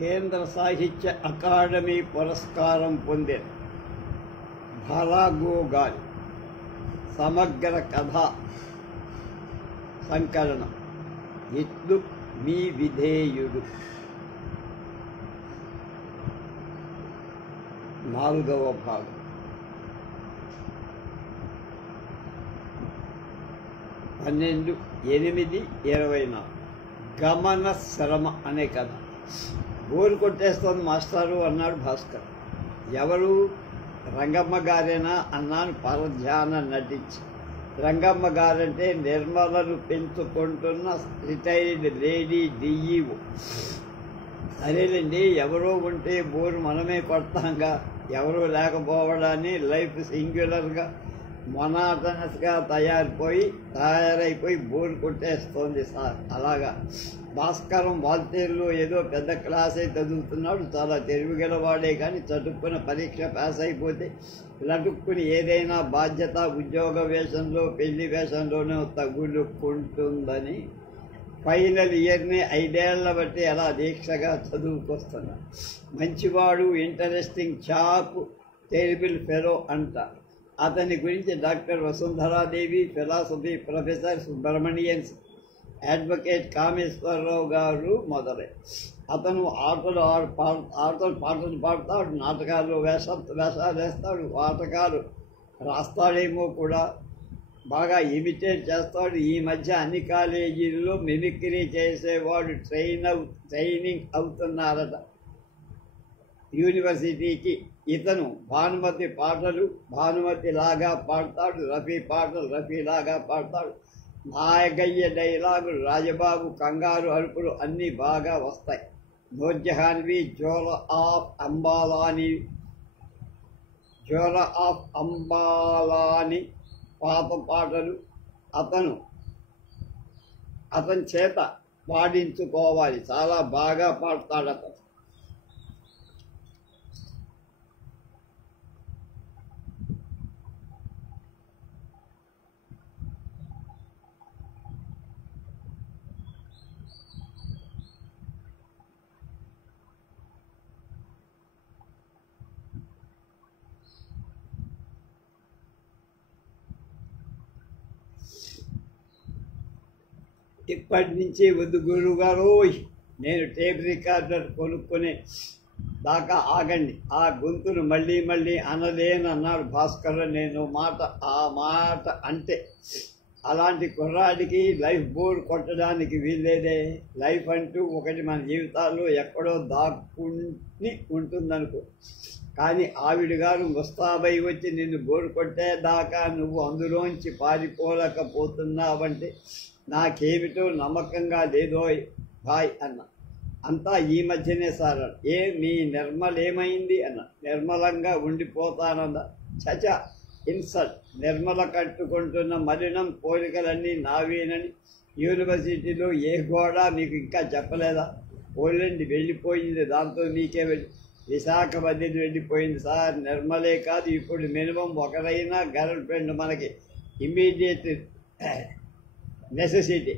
కేంద్ర సాహిత్య అకాడమీ పురస్కారం పొందిన భారాగో గారి సమగ్ర కథా సంకలనం ఇట్లు మీ విధేయుడు 4వ భాగం. పన్నెండు 8/24 గమన శ్రమ అనే కథ. బోరు కొట్టేస్తోంది మాస్టారు అన్నాడు భాస్కర్. ఎవరు? రంగమ్మ గారేనా అన్నాను పరధ్యాన నటించి. రంగమ్మ గారంటే నిర్మలను పెంచుకుంటున్న రిటైర్డ్ లేడీ డిఈఓ. అదేలేండి, ఎవరో ఉంటే బోరు మనమే కొడతాంగా, ఎవరో లేకపోవడాన్ని లైఫ్ సింగ్యులర్గా మొనాటనస్గా తయారైపోయి బోరు కొట్టేస్తోంది సార్. అలాగా భాస్కరం వాల్తేరులో ఏదో పెద్ద క్లాసే చదువుతున్నాడు. చాలా తెలివిగలవాడే, కానీ చదువుకున్న పరీక్ష పాస్ అయిపోతే లటుక్కుని ఏదైనా బాధ్యత ఉద్యోగ వేషంలో పెళ్లి వేషంలోనే తగులుకుంటుందని ఫైనల్ ఇయర్ని 5 ఏళ్ల బట్టి అలా దీక్షగా చదువుకొస్తున్నాడు. మంచివాడు, ఇంట్రెస్టింగ్ చాప్, టెరిబుల్ ఫెలో అంటారు. అతని గురించి doctor Vasundharadevi, philosophy professor Subramanians, advocate Kameswararao గారు మొదలై. అతను పాటలు పాడతాడు, నాటకాలు వేషాలు వేస్తాడు, నాటకాలు రాస్తాడేమో కూడా, బాగా ఇమిటేట్ చేస్తాడు. ఈ మధ్య అన్ని కాలేజీల్లో మిమిక్రీ చేసేవాడు ట్రైనింగ్ అవుతున్నారట యూనివర్సిటీకి. ఇతను భానుమతి పాటలు భానుమతిలాగా పాడతాడు, రఫీ పాటలు రఫీలాగా పాడతాడు. నాయకయ్య డైలాగులు, రాజబాబు కంగారు అరుపులు అన్నీ బాగా వస్తాయి. నూర్జహాన్వి, జోల ఆఫ్ అంబాలాని పాత పాటలు అతని చేత పాడించుకోవాలి. చాలా బాగా పాడతాడు అతను. ఇప్పటి నుంచి వద్దు గురువుగారు, నేను టేప్ రికార్డర్ కొనుక్కునే దాకా ఆగండి. ఆ గొంతును మళ్ళీ అనలేనన్నాడు భాస్కర్. నేను ఆ మాట అంటే అలాంటి కుర్రాడికి లైఫ్ బోర్ కొట్టడానికి వీల్లేదే. లైఫ్ అంటూ ఒకటి మన జీవితాల్లో ఎక్కడో దాక్కుని ఉంటుందనుకో. కానీ ఆవిడ గారు ముస్తాబై వచ్చి నిన్ను బోరు కొట్టేదాకా నువ్వు అందులోంచి పారిపోలేకపోతున్నావంటే నాకేమిటో నమ్మకంగా లేదోయ్ బాయ్ అన్న. అంతా ఈ మధ్యనే సార్. మీ నిర్మలేమైంది అన్న. నిర్మలంగా ఉండిపోతానన్న. చచా, ఇన్సల్ట్. నిర్మల కట్టుకుంటున్న మలినం పోలికలన్నీ నావేనని యూనివర్సిటీలో ఏ గోడ మీకు ఇంకా చెప్పలేదా? పోలండి, వెళ్ళిపోయింది. దాంతో మీకే విశాఖ బదిలీ వెళ్ళిపోయింది సార్. నిర్మలే కాదు, ఇప్పుడు మినిమం ఒకరైనా గర్ల్ ఫ్రెండ్ మనకి ఇమ్మీడియట్ నెసెసిటీ.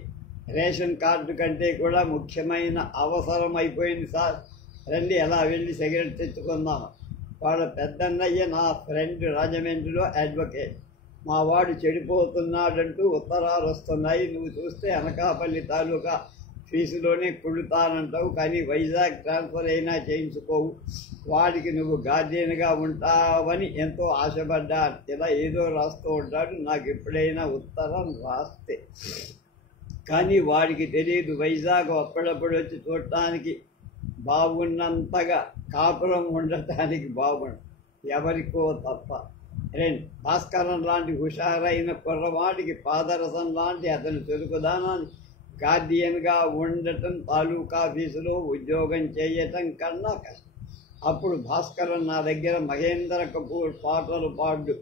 రేషన్ కార్డు కంటే కూడా ముఖ్యమైన అవసరం అయిపోయింది సార్. రండి, ఎలా వెళ్ళి సిగరెట్ తెచ్చుకుందాం. వాళ్ళ పెద్దన్నయ్య నా ఫ్రెండ్, రాజమండ్రిలో అడ్వకేట్. మా వాడు చెడిపోతున్నాడంటూ ఉత్తరాలు వస్తున్నాయి. నువ్వు చూస్తే అనకాపల్లి తాలూకా ఫీజులోనే కుడుతానంటావు, కానీ వైజాగ్ ట్రాన్స్ఫర్ అయినా చేయించుకోవు. వాడికి నువ్వు గార్డియన్గా ఉంటావని ఎంతో ఆశపడ్డా. ఇలా ఏదో రాస్తూ ఉంటాడు. నాకు ఎప్పుడైనా ఉత్తరం రాస్తే కానీ వాడికి తెలియదు. వైజాగ్ అప్పుడప్పుడు వచ్చి చూడటానికి బాగున్నంతగా కాపురం ఉండటానికి బాగుండు, ఎవరికో తప్ప. భాస్కరం లాంటి హుషారైన కుర్రవాడికి పాదరసం లాంటి అతని చురుకుదానాన్ని గార్డియన్గా ఉండటం, తాలూకా ఆఫీసులో ఉద్యోగం చేయటం కన్నా కష్టం. అప్పుడు భాస్కరన్ నా దగ్గర మహేంద్ర కపూర్ పాటలు పాడు,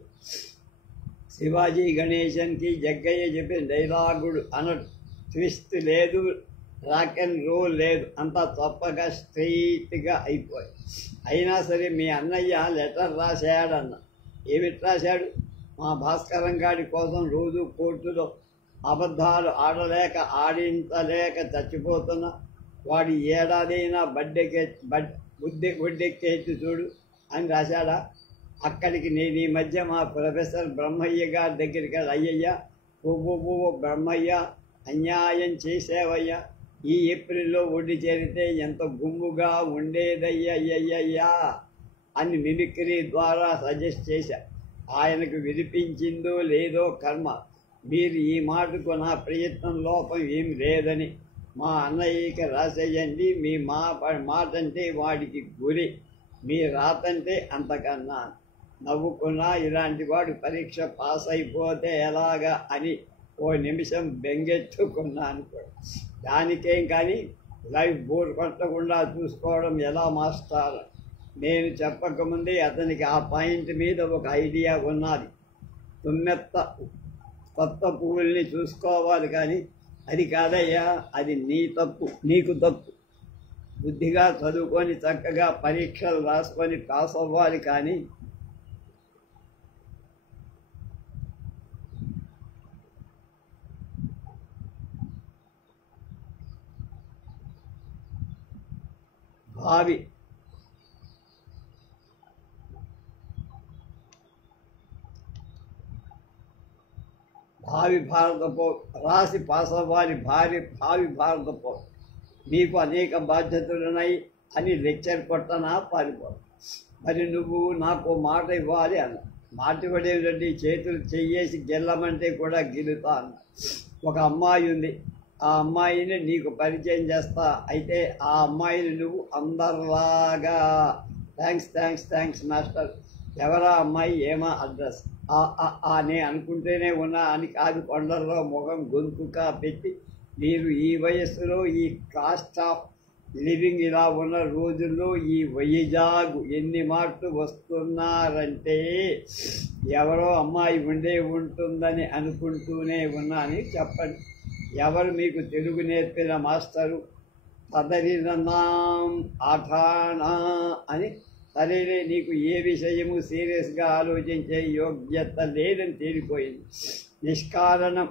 శివాజీ గణేశన్కి జగ్గయ్య చెప్పిన డైలాగుడు అన్నట్టు. ట్విస్ట్ లేదు, రాక్ అండ్ రోల్ లేదు, అంతా తప్పగా స్ట్రైట్గా అయిపోయి. అయినా సరే మీ అన్నయ్య లెటర్ రాశాడన్న. ఏమిటి రాశాడు? మా భాస్కరం గాడి కోసం రోజు కోర్టులో అబద్ధాలు ఆడలేక ఆడించలేక చచ్చిపోతున్నా వాడు ఏడాదైనా ఒడ్డెక్కేసి చూడు అని రాశాడా? అక్కడికి నేను ఈ మధ్య మా ప్రొఫెసర్ బ్రహ్మయ్య గారి దగ్గరికి వెళ్ళి, అయ్యయ్యా ఓ బ్రహ్మయ్య, అన్యాయం చేసేవయ్యా, ఈ ఏప్రిల్లో ఒడ్డు చేరితే ఎంత గుమ్ముగా ఉండేదయ్యయ్యయ్యా అని మిమిక్రీ ద్వారా సజెస్ట్ చేశా. ఆయనకు వినిపించిందో లేదో కర్మ. మీరు ఈ మాటకు నా ప్రయత్నం లోపం ఏం లేదని మా అన్నయ్యకి రాసేయండి. మీ మాట అంటే వాడికి గురి, మీ రాతంటే అంతకన్నా. నవ్వుకున్నా ఇలాంటి వాడు పరీక్ష పాస్ అయిపోతే ఎలాగా అని ఓ నిమిషం బెంగెట్టుకున్నాను కూడా. దానికేం కానీ లైఫ్ బోర్ కొట్టకుండా చూసుకోవడం ఎలా మాస్టర్? నేను చెప్పకముందే అతనికి ఆ పాయింట్ మీద ఒక ఐడియా ఉన్నది. తుమ్మెత్త కొత్త పువ్వుల్ని చూసుకోవాలి కానీ అది కాదయ్యా, అది నీకు తప్పు. బుద్ధిగా చదువుకొని చక్కగా పరీక్షలు రాసుకొని పాస్ అవ్వాలి కానీ భావి భారతపు రాసి పాస్ అవ్వాలి. భావి భారతపు నీకు అనేక బాధ్యతలున్నాయి అని లెక్చర్ కొట్టనా పారిపో. మరి నువ్వు నాకు మాట ఇవ్వాలి అన్న. మాట ఇవ్వడేమిటండి? చేతులు చెయ్యేసి గెల్లమంటే కూడా గిలుతా అన్న. ఒక అమ్మాయి ఉంది, ఆ అమ్మాయిని నీకు పరిచయం చేస్తా. అయితే ఆ అమ్మాయిని నువ్వు అందరిలాగా థ్యాంక్స్ మాస్టర్. ఎవరా అమ్మాయి, ఏమా అడ్రస్ అని అనుకుంటూనే ఉన్నా అని కాదు. కొండల్లో ముఖం గొంతుగా పెట్టి మీరు ఈ వయస్సులో ఈ కాస్ట్ ఆఫ్ లివింగ్ ఇలా ఉన్న రోజుల్లో ఈ వైజాగ్ ఎన్ని మాటలు వస్తున్నారంటే ఎవరో అమ్మాయి ఉంటుందని అనుకుంటూనే ఉన్నా అని చెప్పండి. ఎవరు మీకు తెలుగు నేర్పిన మాస్టరు? తదరినాం ఆఠానా అని. సరేలే, నీకు ఏ విషయము సీరియస్గా ఆలోచించే యోగ్యత లేదని తేలిపోయింది. నిష్కారణం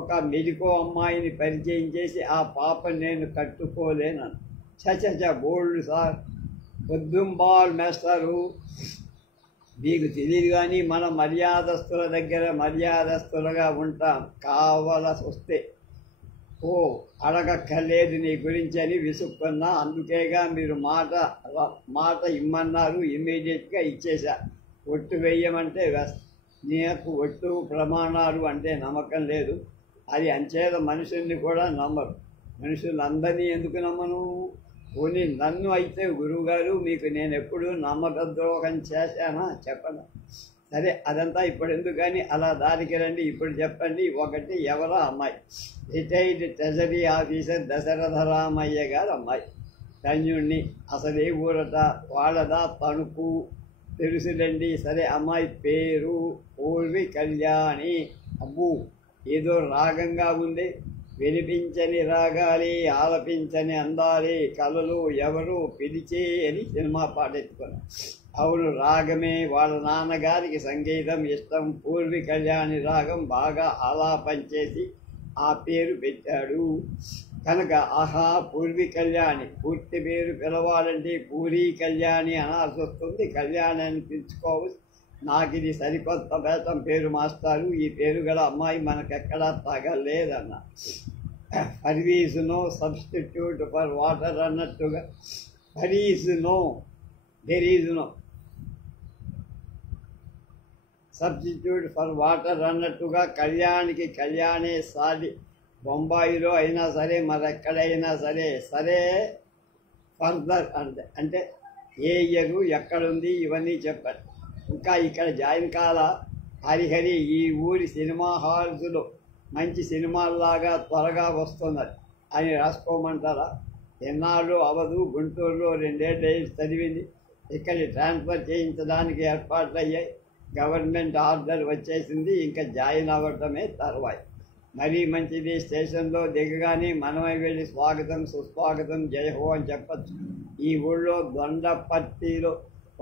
ఒక మెడికో అమ్మాయిని పరిచయం చేసి ఆ పాపను నేను కట్టుకోలేనను. బోల్డ్ సార్, పొద్దుంబాల్ మేస్తారు. మీకు తెలియదు కానీ మన మర్యాదస్తుల దగ్గర మర్యాదస్తులుగా ఉంటాం. కావలసి వస్తే అడగక్కర్లేదు నీ గురించి అని విసుక్కున్నా. అందుకేగా మీరు మాట ఇమ్మన్నారు, ఇమ్మీడియట్గా ఇచ్చేశా. ఒట్టు వేయమంటే నీకు ఒట్టు ప్రమాణాలు అంటే నమ్మకం లేదు. అది అంచేత మనుషుల్ని కూడా నమ్మరు. మనుషులందరినీ ఎందుకు నమ్మను? పోనీ నన్ను అయితే గురువుగారు మీకు నేను ఎప్పుడు నమ్మకద్రోహం చేశానా చెప్పను. సరే, అదంతా ఇప్పుడు ఎందుకు కానీ అలా దారికి రండి. ఇప్పుడు చెప్పండి, ఒకటి ఎవరో అమ్మాయి, రిటైర్డ్ ట్రెజరీ ఆఫీసర్ దశరథరామయ్య గారు అమ్మాయి. ధన్యుణ్ణి. అసలే ఊరట, వాళ్ళదా తణుకు, తెలుసులండి. సరే, అమ్మాయి పేరు పూర్వి కళ్యాణి. అబ్బు, ఏదో రాగంగా ఉంది. వినిపించని రాగాలి, ఆలపించని అందాలి, కళలు ఎవరు పిలిచే అని సినిమా పాటెత్తుకున్నాను. అవును, రాగమే. వాళ్ళ నాన్నగారికి సంగీతం ఇష్టం. పూర్వి కళ్యాణి రాగం బాగా ఆలాపన చేసి ఆ పేరు పెట్టాడు కనుక ఆహా పూర్వి కళ్యాణి. పూర్తి పేరు పిలవాలంటే పూరీ కళ్యాణి అనాల్సి వస్తుంది. కళ్యాణి అని పిలుచుకోవచ్చు. నాకు ఇది సరికొత్త బేతం పేరు మాస్టారు. ఈ పేరు గల అమ్మాయి మనకెక్కడా తగలేదన్న. ఫర్వీస్ నో సబ్స్టిట్యూట్ ఫర్ వాటర్ అన్నట్టుగా ఫరీస్ no, there is no substitute for water అన్నట్టుగా కళ్యాణికి కళ్యాణే సాటి. బొంబాయిలో అయినా సరే మరెక్కడైనా సరే ఫర్దర్ అంటే ఏ ఇయరు ఎక్కడుంది ఇవన్నీ చెప్పండి. ఇంకా ఇక్కడ జాయిన్ కాల హరిహరి ఈ ఊరి సినిమా హాల్స్లో మంచి సినిమాల్లాగా త్వరగా వస్తున్నది అని రాసుకోమంటారా? ఎన్నాళ్ళు అవదు. గుంటూరులో 2 ఏళ్ళు చదివింది. ఇక్కడి ట్రాన్స్ఫర్ చేయించడానికి ఏర్పాట్లు అయ్యాయి. గవర్నమెంట్ ఆర్డర్ వచ్చేసింది. ఇంకా జాయిన్ అవ్వటమే తర్వాయి. మరీ మంచిది. స్టేషన్లో దిగగానే మనమై వెళ్ళి స్వాగతం సుస్వాగతం జయహో అని చెప్పచ్చు. ఈ ఊళ్ళో దొండపర్తిలో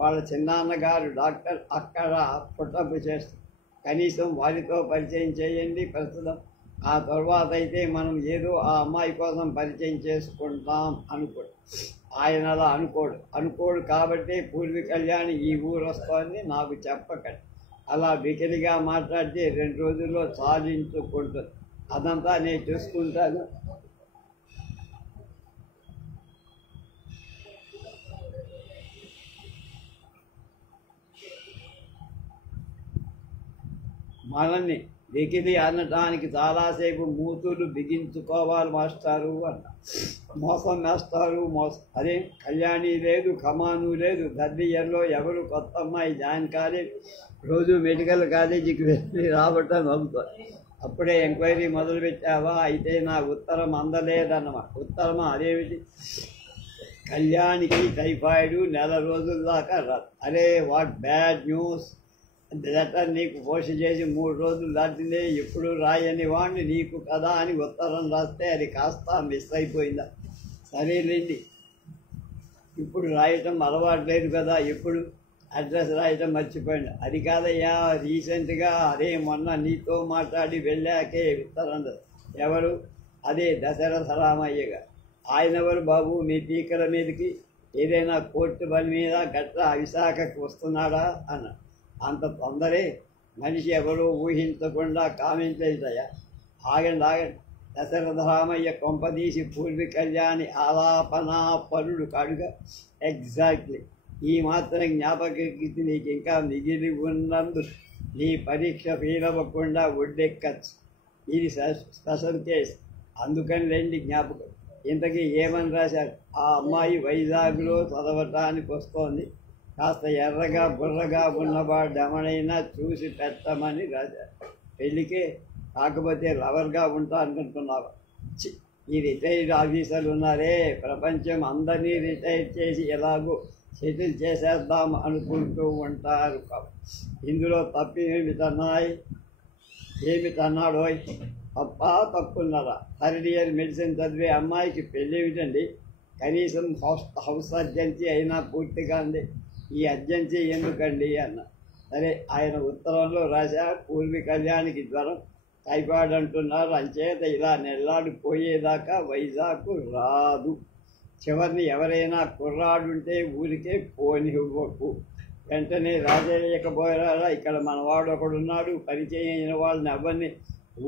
వాళ్ళ చిన్నాన్నగారు డాక్టర్, అక్కడ పుట్టపు చేస్తారు. కనీసం వారితో పరిచయం చేయండి. ప్రస్తుతం ఆ తర్వాత అయితే మనం ఏదో ఆ అమ్మాయి కోసం పరిచయం చేసుకుంటాం అనుకోడు. ఆయన అలా అనుకోడు కాబట్టి పూర్వి కళ్యాణి ఈ ఊరు వస్తోంది నాకు చెప్పకండి. అలా బికిరిగా మాట్లాడితే 2 రోజుల్లో సాధించుకుంటుంది. అదంతా నేను చూసుకుంటాను. మనల్ని వెకిలి అనటానికి చాలాసేపు మూతులు బిగించుకోవాలి మాస్టారు అన్న. మోసం వేస్తారు అదే కళ్యాణి లేదు, కమాను లేదు. థర్డ్ ఇయర్లో ఎవరు కొత్త అమ్మాయి జాయిన్ కాలేదు. రోజు మెడికల్ కాలేజీకి వెళ్ళి రావటం అవుతుంది. అప్పుడే ఎంక్వైరీ మొదలుపెట్టావా? అయితే నా ఉత్తరం అందలేదన్నమాట. ఉత్తరమా? అదేమిటి? కళ్యాణికి టైఫాయిడ్ 1 నెల రోజుల దాకా రాదు. అరే వాట్ బ్యాడ్ న్యూస్. లెటర్ నీకు పోస్ట్ చేసి 3 రోజులు దాటిందే, ఎప్పుడు రాయని వాడిని నీకు కదా అని ఉత్తరం రాస్తే అది కాస్త మిస్ అయిపోయిందా? సరేలేండి, ఇప్పుడు రాయటం అలవాటు లేదు కదా, ఎప్పుడు అడ్రస్ రాయటం మర్చిపోయింది. అది కాదయ్యా, రీసెంట్గా అదే మొన్న నీతో మాట్లాడి వెళ్ళాకే ఉత్తరం. ఎవరు? అదే దశరథ రామయ్యగా. ఆయన ఎవరు బాబు? మీ పీకల మీదకి ఏదైనా కోర్టు పని మీద గట్రా విశాఖకు వస్తున్నాడా అన్న. అంత తొందరే? మనిషి ఎవరో ఊహించకుండా కామెంట్ అవుతాయా? ఆగండి. దశరథ రామయ్య కొంపదీసి పూర్వి కళ్యాణి ఆలాపనా పరుడు కాడుగా. ఎగ్జాక్ట్లీ. ఈ మాత్రం జ్ఞాపకీర్తి నీకు ఇంకా మిగిలి ఉన్నందు నీ పరీక్ష ఫెయిల్ అవ్వకుండా ఒడ్డెక్కచ్చు. ఇది స్పెషల్ కేసు, అందుకని రండి జ్ఞాపకం. ఇంతకీ ఏమని రాశారు? ఆ అమ్మాయి వైజాగ్లో చదవటానికి వస్తోంది. కాస్త ఎర్రగా బుర్రగా ఉన్నవాడు ఎవరైనా చూసి పెట్టమని రాశారు. పెళ్ళికే? కాకపోతే లవర్గా ఉంటా అనుకుంటున్నావా? ఈ రిటైర్డ్ ఆఫీసర్లు ఉన్నారే, ప్రపంచం అందరినీ రిటైర్ చేసి ఎలాగో సెటిల్ చేసేద్దాం అనుకుంటూ ఉంటారు. ఇందులో తప్పు ఏమిటన్నాడోయ్? తప్పున్నదా? థర్డ్ ఇయర్ మెడిసిన్ చదివే అమ్మాయికి పెళ్ళేమిటండి? కనీసం హౌస్ అర్జెన్సీ అయినా పూర్తిగా ఉంది. ఈ అర్జెన్సీ ఎందుకండి అన్న. సరే, ఆయన ఉత్తరంలో రాశారు, పూర్వి కళ్యాణికి జ్వరం, టైఫాయిడ్ అంటున్నారు, అంచేత ఇలా నెల్లాడిపోయేదాకా వైజాగ్ రాదు. చివరిని ఎవరైనా కుర్రాడుంటే ఊరికే పోనివ్వకు. వెంటనే రాజేయకపోయారా? ఇక్కడ మనవాడు ఒకడున్నాడు, పరిచయం అయిన వాళ్ళని ఎవరిని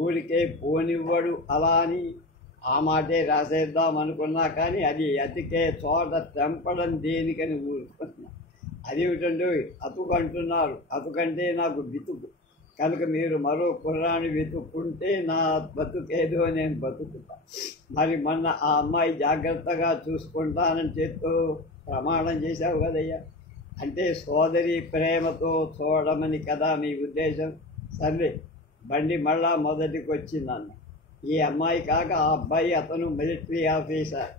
ఊరికే పోనివ్వడు. అలా అని ఆ మాటే రాసేద్దాం అనుకున్నా, కానీ అది అతికే చోట తెంపడం దేనికని ఊరుకున్నా. అదేమిటండి అతుకు అంటున్నారు? అతుకంటే నాకు బితుకు కనుక మీరు మరో కుర్రాన్ని వెతుక్కుంటే నా బతుకేదో నేను బతుకుతా. మరి మొన్న ఆ అమ్మాయి జాగ్రత్తగా చూసుకుంటానని చేత్తో ప్రమాణం చేశావు కదయ్యా. అంటే సోదరి ప్రేమతో చూడమని కదా మీ ఉద్దేశం? సర్లే, బండి మళ్ళా మొదటికి వచ్చిందన్న. ఈ అమ్మాయి కాక ఆ అబ్బాయి, అతను మిలిటరీ ఆఫీసర్.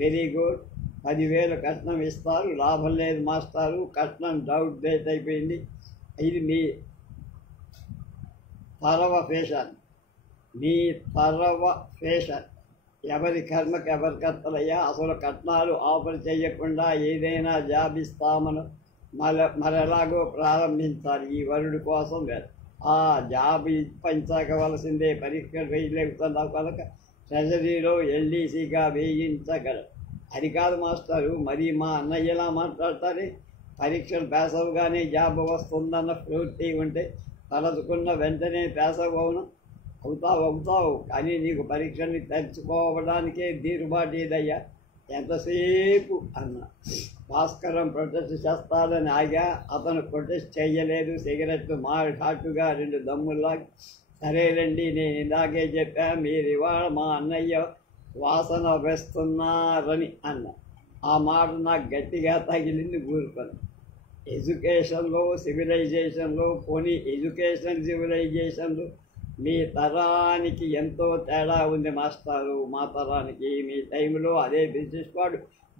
Very good. 10,000 కట్నం ఇస్తారు. లాభం లేదు మాస్టారు, కట్నం డౌట్ డేట్ అయిపోయింది. ఇది మీ తరవ ఫేషన్. ఎవరి కర్మకి ఎవరి కర్తలయ్యా. అసలు కట్నాలు ఆఫర్ చేయకుండా ఏదైనా జాబ్ ఇస్తామను మరెలాగో ప్రారంభించాలి. ఈ వరుడి కోసం ఆ జాబ్ ఇప్పించవలసిందే. పరీక్షలు వేయలేకుతున్నావు కనుక ట్రెజరీలో ఎల్డీసీగా వేయించగలరు. అది కాదు మాస్టారు, మరి మా అన్నయ్యలా మాట్లాడతారే. పరీక్షలు పాస్ అవగానే జాబ్ వస్తుందన్న ఫ్లూర్టీ ఉంటే తలచుకున్న వెంటనే పాస్ అవుతావు. కానీ నీకు పరీక్షని తెచ్చుకోవడానికే దీరుబాటీదయ్యా. ఎంతసేపు అన్న. భాస్కరం ప్రొటెస్ట్ చేస్తాడని ఆగా. అతను ప్రొటెస్ట్ చేయలేదు. సిగరెట్లు ఘాటుగా 2 దమ్ముల్లాగి, సరేనండి, నేను ఇందాకే చెప్పా, మీరు ఇవాళ మా అన్నయ్య వాసన వేస్తున్నారని అన్న. ఆ మాట నాకు గట్టిగా తగిలింది. ఊరుకొని ఎడ్యుకేషన్లో సివిలైజేషన్లో, పోనీ సివిలైజేషన్లో మీ తరానికి ఎంతో తేడా ఉంది మాస్టారు. మా తరానికి మీ టైంలో అదే బ్రిటిష్ వాడు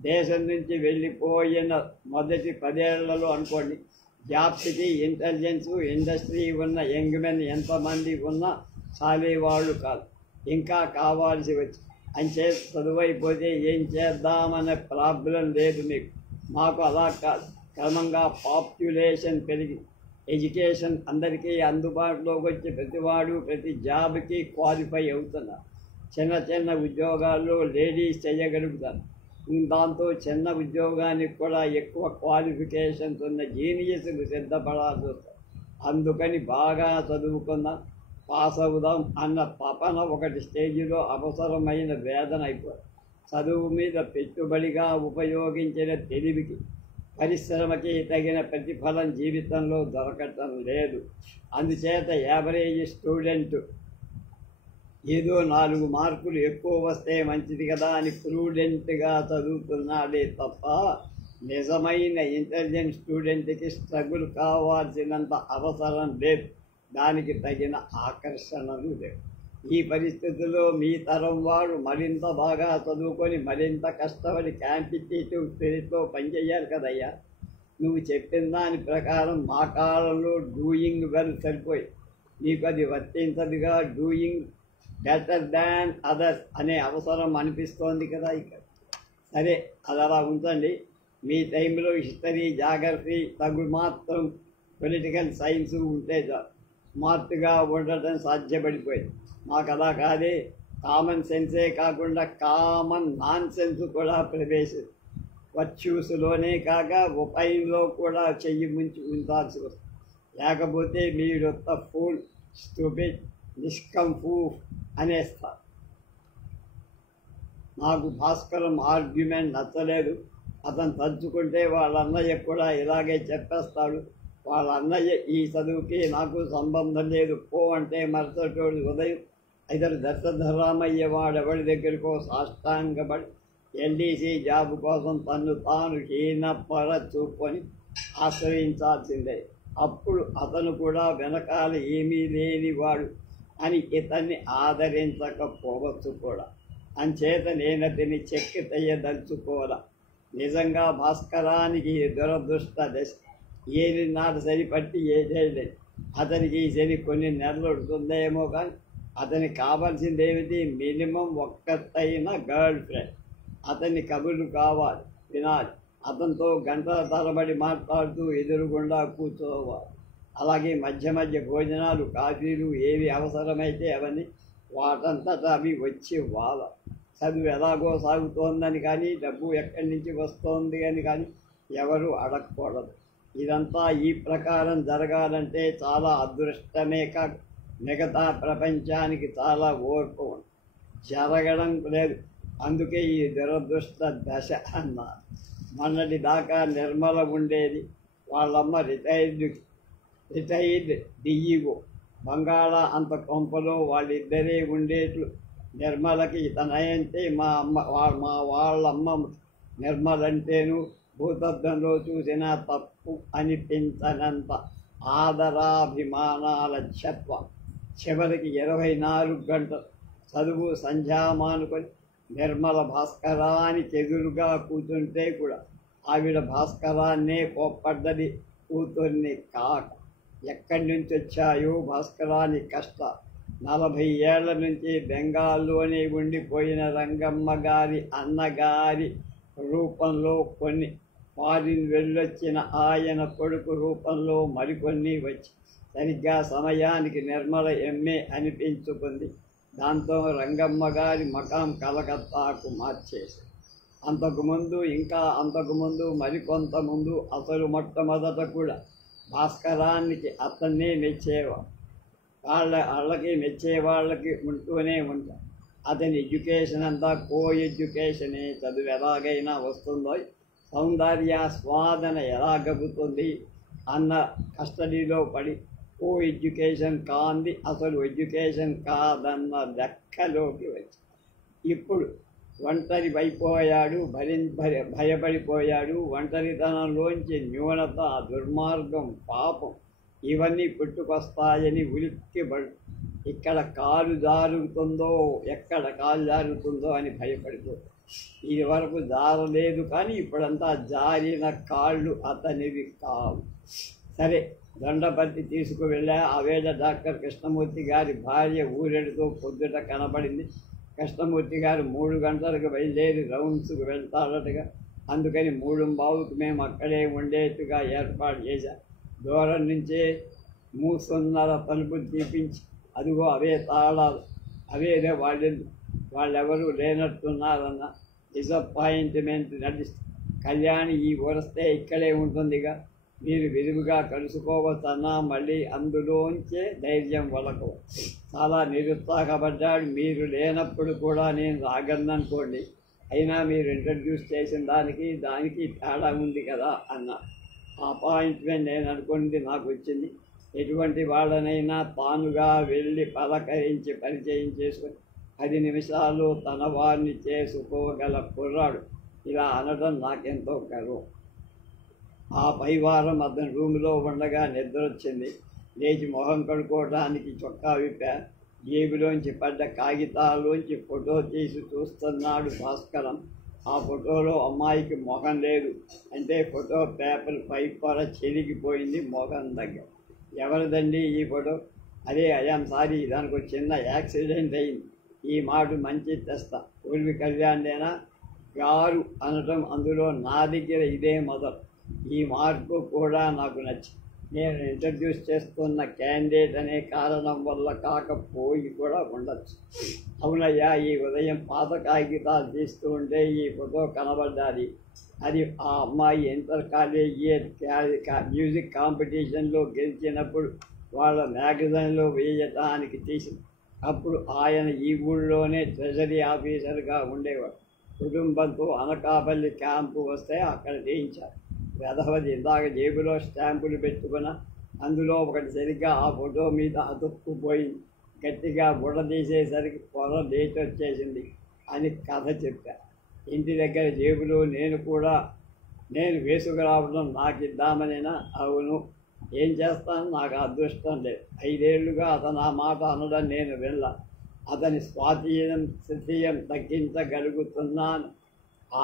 దేశం నుంచి వెళ్ళిపోయిన మొదటి 10 ఏళ్లలో అనుకోండి, జాబ్స్కి ఇంటెలిజెన్సు ఇండస్ట్రీ ఉన్న యంగ్ మెన్ ఎంతమంది ఉన్నా చాలేవాళ్ళు కాదు. ఇంకా కావాల్సి వచ్చి అంచే చదువైపోతే ఏం చేద్దామనే ప్రాబ్లం లేదు మీకు. మాకు అలా కాదు. క్రమంగా పాపులేషన్ పెరిగి ఎడ్యుకేషన్ అందరికీ అందుబాటులోకి వచ్చి ప్రతివాడు ప్రతి జాబ్కి క్వాలిఫై అవుతున్నారు. చిన్న చిన్న ఉద్యోగాల్లో లేడీస్ చేయగలుగుతారు. దాంతో చిన్న ఉద్యోగానికి కూడా ఎక్కువ క్వాలిఫికేషన్స్ ఉన్న జీనియస్లు సిద్ధపడాల్సి వస్తుంది. అందుకని బాగా చదువుకుందాం, పాస్ అవుదాం అన్న తపన ఒకటి స్టేజిలో అవసరమైన వేదన అయిపోయింది. చదువు మీద పెట్టుబడిగా ఉపయోగించిన తెలివికి, పరిశ్రమకి తగిన ప్రతిఫలం జీవితంలో దొరకటం లేదు. అందుచేత యావరేజ్ స్టూడెంట్ ఏదో 4 మార్కులు ఎక్కువ వస్తే మంచిది కదా అని ప్రూడెంట్గా చదువుతున్నాడే తప్ప నిజమైన ఇంటెలిజెంట్ స్టూడెంట్కి స్ట్రగుల్ కావాల్సినంత అవసరం లేదు. దానికి తగిన ఆకర్షణలు లేవు. ఈ పరిస్థితుల్లో మీ తరం వాడు మరింత బాగా చదువుకొని మరింత కష్టపడి కాంపిటేటివ్ స్పిరిట్తో పనిచేయాలి కదయ్యా. నువ్వు చెప్పిన దాని ప్రకారం మా కాలంలో డూయింగ్ వెల్ సరిపోయి నీకు అది వర్తించదుగా. డూయింగ్ బెటర్ దాన్ అదర్స్ అనే అవసరం అనిపిస్తోంది కదా. ఇక్కడ సరే, అది అలా ఉంచండి. మీ టైంలో హిస్టరీ, జాగ్రఫీ, తగు మాత్రం పొలిటికల్ సైన్స్ ఉంటే స్మార్ట్గా ఉండటం సాధ్యపడిపోయింది. మాకు అలా కాదే, కామన్ సెన్సే కాకుండా కామన్ నాన్ సెన్స్ కూడా ప్రవేశించింది. వర్చ్యూస్లోనే కాక ఉపాయంలో కూడా చెయ్యి ముంచి ఉంచాల్సి వస్తుంది. లేకపోతే మీరొత్త ఫూల్, స్టూపిడ్, నిష్కంఫూఫ్ అనేస్తారు. నాకు భాస్కరం ఆర్గ్యుమెంట్ నచ్చలేదు. అతను తలుచుకుంటే వాళ్ళ అన్నయ్య కూడా ఇలాగే చెప్పేస్తాడు. వాళ్ళ అన్నయ్య ఈ చదువుకి నాకు సంబంధం లేదు పో అంటే మరుసటి ఉదయం ఇద్దరు దశధరామయ్య వాడెవడి దగ్గరికో సాష్టాంగపడి ఎల్డీసీ జాబ్ కోసం తను తాను హీనపర చూపుకొని ఆశ్రయించాల్సిందే. అప్పుడు అతను కూడా వెనకాల ఏమీ లేనివాడు అని ఇతన్ని ఆదరించకపోవచ్చు కూడా. అంచేత నేనతని చెక్కి తెయ్యదలుచుకోరా. నిజంగా భాస్కరానికి దురదృష్ట దశ. ఏలినాడు సరిపట్టి ఏదేలేదు. అతనికి ఈ శని కొన్ని నెలలు ఉంటుందేమో, కానీ అతనికి కావాల్సిందేమిటి? మినిమం ఒక్కతైన గర్ల్ ఫ్రెండ్. అతన్ని కబుర్లు కావాలి, వినాలి. అతనితో గంటల తరబడి మాట్లాడుతూ ఎదురుగుండా కూర్చోవాలి. అలాగే మధ్య మధ్య భోజనాలు, కాఫీలు ఏవి అవసరమైతే అవన్నీ వాటంతటా అవి వచ్చి చదువు ఎలాగో సాగుతోందని కానీ, డబ్బు ఎక్కడి నుంచి వస్తోంది అని కానీ ఎవరు అడగకూడదు. ఇదంతా ఈ ప్రకారం జరగాలంటే చాలా అదృష్టమే కాక మిగతా ప్రపంచానికి చాలా ఓర్పు జరగడం లేదు. అందుకే ఈ దురదృష్ట దశ అన్నారు. మొన్నటి దాకా నిర్మల ఉండేది. వాళ్ళమ్మ రిటైర్డ్ డిఈఓ. బంగాళా అంత కొంపలో వాళ్ళిద్దరే ఉండేట్లు. నిర్మలకి తనంటే మా వాళ్ళమ్మ నిర్మలంటేను భూతద్దంలో చూసిన తప్పు అనిపించనంత ఆదరాభిమానాల ఛత్వం. చివరికి 24 గంటలు చదువు సంధ్యామానుకొని నిర్మల భాస్కరానికి ఎదురుగా కూర్చుంటే కూడా ఆవిడ భాస్కరాన్నే కోప్పడ్డది, కూతుర్ని కాక. ఎక్కడి నుంచి వచ్చాయో భాస్కరాని కష్ట. 40 ఏళ్ల నుంచి బెంగాల్లోనే ఉండిపోయిన రంగమ్మ గారి అన్నగారి రూపంలో కొన్ని, ఫారిన్ వెళ్ళొచ్చిన ఆయన కొడుకు రూపంలో మరికొన్ని వచ్చి సరిగ్గా సమయానికి నిర్మల ఎంఏ అనిపించుకుంది. దాంతో రంగమ్మ గారి మకాం కలకత్తాకు మార్చేసి అంతకుముందు మరికొంత ముందు అసలు మొట్టమొదట కూడా భాస్కరానికి అతన్నే మెచ్చేవాడు. వాళ్ళకి మెచ్చేవాళ్ళకి ఉంటూనే ఉంటాం. అతని ఎడ్యుకేషన్ అంతా ఎడ్యుకేషనే. చదువు ఎలాగైనా వస్తుందో, సౌందర్యాస్వాదన ఎలాగవుతుంది అన్న కస్టడీలో పడి ఎడ్యుకేషన్ కాంది అసలు ఎడ్యుకేషన్ కాదన్న లెక్కలోకి వచ్చి ఇప్పుడు ఒంటరివైపోయాడు, భయపడిపోయాడు. ఒంటరితనంలోంచి న్యూనత, దుర్మార్గం, పాపం ఇవన్నీ పుట్టుకొస్తాయని ఉలిక్కిపడు. ఇక్కడ కాలు జారుతుందో, ఎక్కడ కాలు జారుతుందో అని భయపడిపోతుంది. ఇది వరకు జారలేదు, కానీ ఇప్పుడంతా జారిన కాళ్ళు అతనివి కావు. సరే, దొండపర్తి తీసుకువెళ్ళా. ఆవేళ డాక్టర్ కృష్ణమూర్తి గారి భార్య ఊరెడుతో పొద్దుట కనబడింది. కృష్ణమూర్తి గారు 3 గంటలకు బయలుదేరి రౌండ్స్కి వెళ్తాడటగా. అందుకని 3:15కి మేము అక్కడే ఉండేట్టుగా ఏర్పాటు చేశాం. దూరం నుంచే మూసున్నర తలుపులు తీపించి అదిగో అవే తాళాలు, అవేదే వాళ్ళెవరూ లేనట్టున్నారన్న డిసప్పాయింట్మెంట్ నటిస్తూ, కళ్యాణి ఈ వరస్తే ఇక్కడే ఉంటుందిగా, మీరు విరివిగా కలుసుకోవచ్చన్నా మళ్ళీ అందులోంచే ధైర్యం వలకు. చాలా నిరుత్సాహపడ్డాడు. మీరు లేనప్పుడు కూడా నేను రాగలననుకోండి, అయినా మీరు ఇంట్రడ్యూస్ చేసిన దానికి తేడా ఉంది కదా అన్న. ఆ అపాయింట్మెంట్ నేను అనుకున్నది నాకు వచ్చింది. ఎటువంటి వాళ్ళనైనా తానుగా వెళ్ళి పలకరించి పరిచయం చేసుకుని 10 నిమిషాలు తన వారిని చేసుకోగల కుర్రాడు. ఇలా అనడం నాకెంతో గర్వం. ఆ పైవారం అతని రూములో ఉండగా నిద్ర వచ్చింది. లేచి మొహం కడుక్కోవడానికి చొక్కా విప్పా. జేబులోంచి పడ్డ కాగితాల్లోంచి ఫోటో తీసి చూస్తున్నాడు భాస్కరం. ఆ ఫోటోలో అమ్మాయికి మొహం లేదు. అంటే ఫోటో పేపర్ పై పొర చెరిగిపోయింది మొహం దగ్గర. ఎవరిదండి ఈ ఫోటో? అదే ఐఆమ్ సారీ, దానికి ఒక చిన్న యాక్సిడెంట్ అయింది. ఈ మాట మంచి తెస్తా. పూర్వి కళ్యాణేనా గారు అనటం అందులో నా దగ్గర ఇదే మొదలు. ఈ మార్పు కూడా నాకు నచ్చింది. నేను ఇంట్రడ్యూస్ చేస్తున్న క్యాండిడేట్ అనే కారణం వల్ల కాకపోయి కూడా ఉండొచ్చు. అవునయ్యా, ఈ ఉదయం పాత కాగితాలు తీస్తూ ఉంటే ఈ ఫోటో కనబడ్డాది. అది ఆ అమ్మాయి ఇంటర్ కాలేజియట్ మ్యూజిక్ కాంపిటీషన్లో గెలిచినప్పుడు వాళ్ళ మ్యాగజైన్లో వేయటానికి తీసింది. అప్పుడు ఆయన ఈ ఊళ్ళోనే ట్రెజరీ ఆఫీసర్గా ఉండేవాడు. కుటుంబంతో అనకాపల్లి క్యాంపు వస్తే అక్కడ చేయించారు. వెధవది ఇందాక జేబులో స్టాంపులు పెట్టుకున్న అందులో ఒకటి సరిగ్గా ఆ ఫోటో మీద అతుక్కుపోయింది. గట్టిగా బుడ తీసేసరికి పొర లేచి వచ్చేసింది అని కథ చెప్పా. ఇంటి దగ్గర జేబులో నేను వేసుకురావడం నాకు ఇద్దామనేనా? అవును. ఏం చేస్తాను, నాకు అదృష్టం లేదు. 5 ఏళ్లుగా అతను ఆ మాట అనడం నేను వెళ్ళా. అతని స్వాధీనం తగ్గించగలుగుతున్నాను.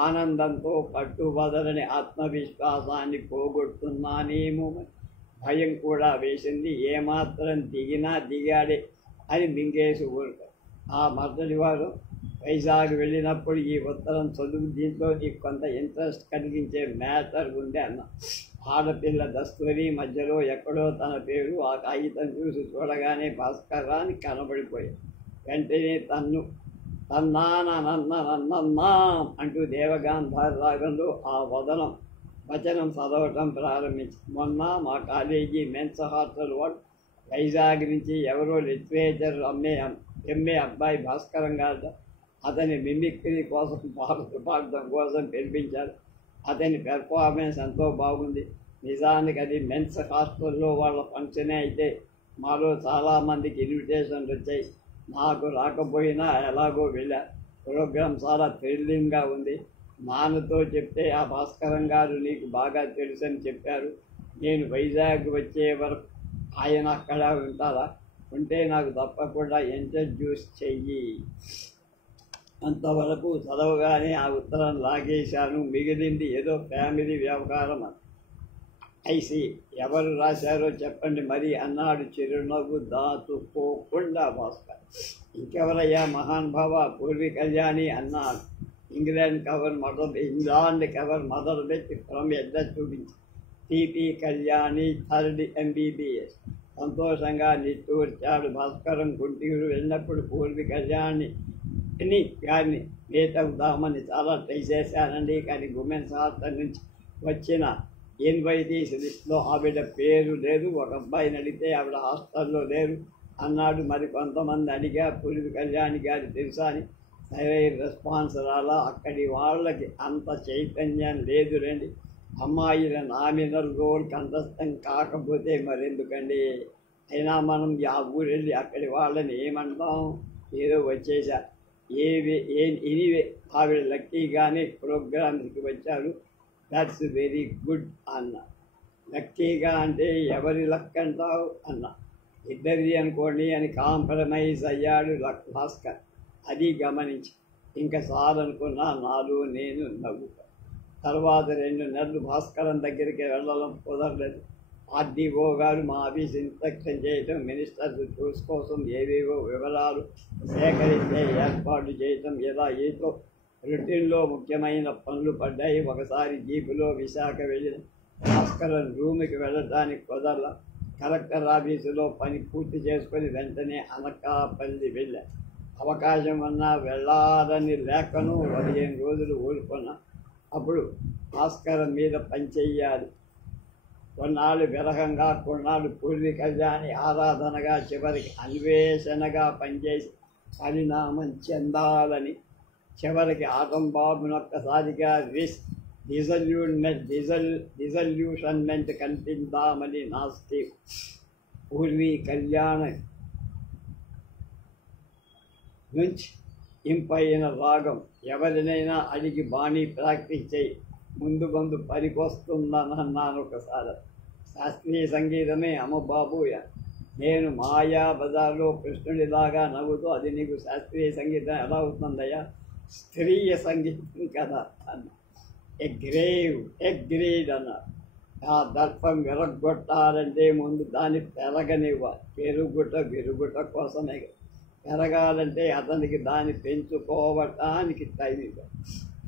ఆనందంతో పట్టుబదలని ఆత్మవిశ్వాసాన్ని పోగొట్టున్నానేమో భయం కూడా వేసింది. ఏమాత్రం దిగాడే అని మింగేసి ఊరుక. ఆ మరుసటి వారు వైజాగ్ వెళ్ళినప్పుడు ఈ ఉత్తరం చదువు, దీంట్లో నీకు కొంత ఇంట్రెస్ట్ కలిగించే మ్యాటర్ ఉంది అన్న. ఆడపిల్ల దస్తూరి మధ్యలో ఎక్కడో తన పేరు ఆ కాగితం చూసి చూడగానే భాస్కరాన్ని కనబడిపోయాయి. వెంటనే తన్నానన్నా అంటూ దేవగాంధార రాగంలో ఆ వచనం చదవటం ప్రారంభించి, మొన్న మా కాలేజీ మెన్స్ హాస్టల్ వాడు వైజాగ్ నుంచి ఎవరో లిటరేచర్ ఎంఏ అబ్బాయి భాస్కరం గారు అతని మిమిక్రీ కోసం పాడటం కోసం పిలిపించారు. అతని పెర్ఫార్మెన్స్ ఎంతో బాగుంది. నిజానికి అది మెన్స్ హాస్టల్లో వాళ్ళ ఫంక్షనే అయితే మాలో చాలామందికి ఇన్విటేషన్లు వచ్చాయి. నాకు రాకపోయినా ఎలాగో వెళ్ళా. ప్రోగ్రాం చాలా థ్రిల్లింగ్గా ఉంది. నాన్నతో చెప్తే ఆ భాస్కరం గారు నీకు బాగా తెలుసని చెప్పారు. నేను వైజాగ్ వచ్చే వరకు ఆయన అక్కడ ఉంటారా? ఉంటే నాకు తప్పకుండా ఇంట్రడ్యూస్ చెయ్యి. అంతవరకు చదవగానే ఆ ఉత్తరం లాగేశాను. మిగిలింది ఏదో ఫ్యామిలీ వ్యవహారం. ఐసి ఎవరు రాశారో చెప్పండి మరి అన్నాడు చిరునవ్వు దాచుకోకుండా భాస్కర్. ఇంకెవరయ్యా మహానుభావ? పూర్వి కళ్యాణి అన్నాడు. ఇంగ్లాండ్ కవర్ మొదలు పెట్టి ఫ్రమ్ ఎడ్రస్ చూపించి టీపీ కళ్యాణి 3rd MBBS. సంతోషంగా నిట్టూర్చాడు భాస్కరం. గుంటూరు వెళ్ళినప్పుడు పూర్వి కళ్యాణి గారిని మీట్ అవుదామని చాలా ట్రై చేశానండి, కానీ ఉమెన్స్ హాస్టల్ నుంచి వచ్చిన ఇన్వైటీస్ లిస్ట్లో ఆవిడ పేరు లేదు. ఒక అబ్బాయిని అడిగితే ఆవిడ హాస్టల్లో లేరు అన్నాడు. మరి కొంతమంది అడిగా పూర్వి కళ్యాణి గారి తెలుసా అని. సరైన రెస్పాన్స్ రాలా. అక్కడి వాళ్ళకి అంత చైతన్యం లేదు రండి. అమ్మాయిల నామినల్ రోల్ కంఠస్థం కాకపోతే మరెందుకండి? అయినా మనం ఆ ఊరు వెళ్ళి అక్కడి వాళ్ళని ఏమంటాం? ఏదో వచ్చేసా. ఎనీవే ఆవిడ లక్కీగానే ప్రోగ్రామ్స్కి వచ్చారు. దట్స్ వెరీ గుడ్ అన్న. లక్కీగా అంటే ఎవరి లక్ అంటావు అన్న. ఇద్దరిది అనుకోండి అని కాంప్రమైజ్ అయ్యాడు భాస్కర్. అది గమనించి ఇంకా సార్ అనుకున్నా నాలో నేను నవ్వుతా. తర్వాత 2 నెలలు భాస్కరం దగ్గరికి వెళ్ళడం కుదరలేదు. ఆర్డీఓ గారు మా ఆఫీస్ ఇన్స్పెక్షన్ చేయటం, మినిస్టర్ టూర్స్ కోసం ఏవేవో వివరాలు సేకరించే ఏర్పాటు చేయటం, ఇలా ఏదో రొటీన్లో ముఖ్యమైన పనులు పడ్డాయి. ఒకసారి జీపులో విశాఖ వెళ్ళిన భాస్కరన్ రూమ్కి వెళ్ళడానికి కుదరల. కలెక్టర్ ఆఫీసులో పని పూర్తి చేసుకొని వెంటనే అనకాపల్లి వెళ్ళా. అవకాశం అన్నా వెళ్ళాలని లేఖను 15 రోజులు ఊరుకున్నా. అప్పుడు భాస్కరన్ మీద పనిచెయ్యాలి. కొన్నాళ్ళు విరహంగా, కొన్నాళ్ళు పూర్వీ కళ్యాణి ఆరాధనగా, చివరికి అన్వేషణగా పనిచేసి పరిణామం చెందాలని, చివరికి ఆటం బాబునొక్కసారిగా డిజల్యూషన్మెంట్ కనిపిందామని నా స్టీవ్. పూర్వీ కళ్యాణ నుంచి ఇంపైన రాగం ఎవరినైనా అడిగి బాణీ ప్రాక్టీస్ చేయి, ముందు పనికొస్తుందన్నాను ఒకసారి. శాస్త్రీయ సంగీతమే అమ్మబాబు, నేను మాయా బజార్లో కృష్ణుడిలాగా నవ్వుతూ, అది నీకు శాస్త్రీయ సంగీతం ఎలా అవుతుందయ్యా, స్త్రీయ సంగీతం కదా అన్న. ఎగ్రీడ్ అన్నారు. ఆ దర్పం విరగొట్టాలంటే ముందు దాన్ని పెరగనివ్వాలి. విరుగుట కోసమే. పెరగాలంటే అతనికి దాన్ని పెంచుకోవటానికి టైం ఇవ్వాలి.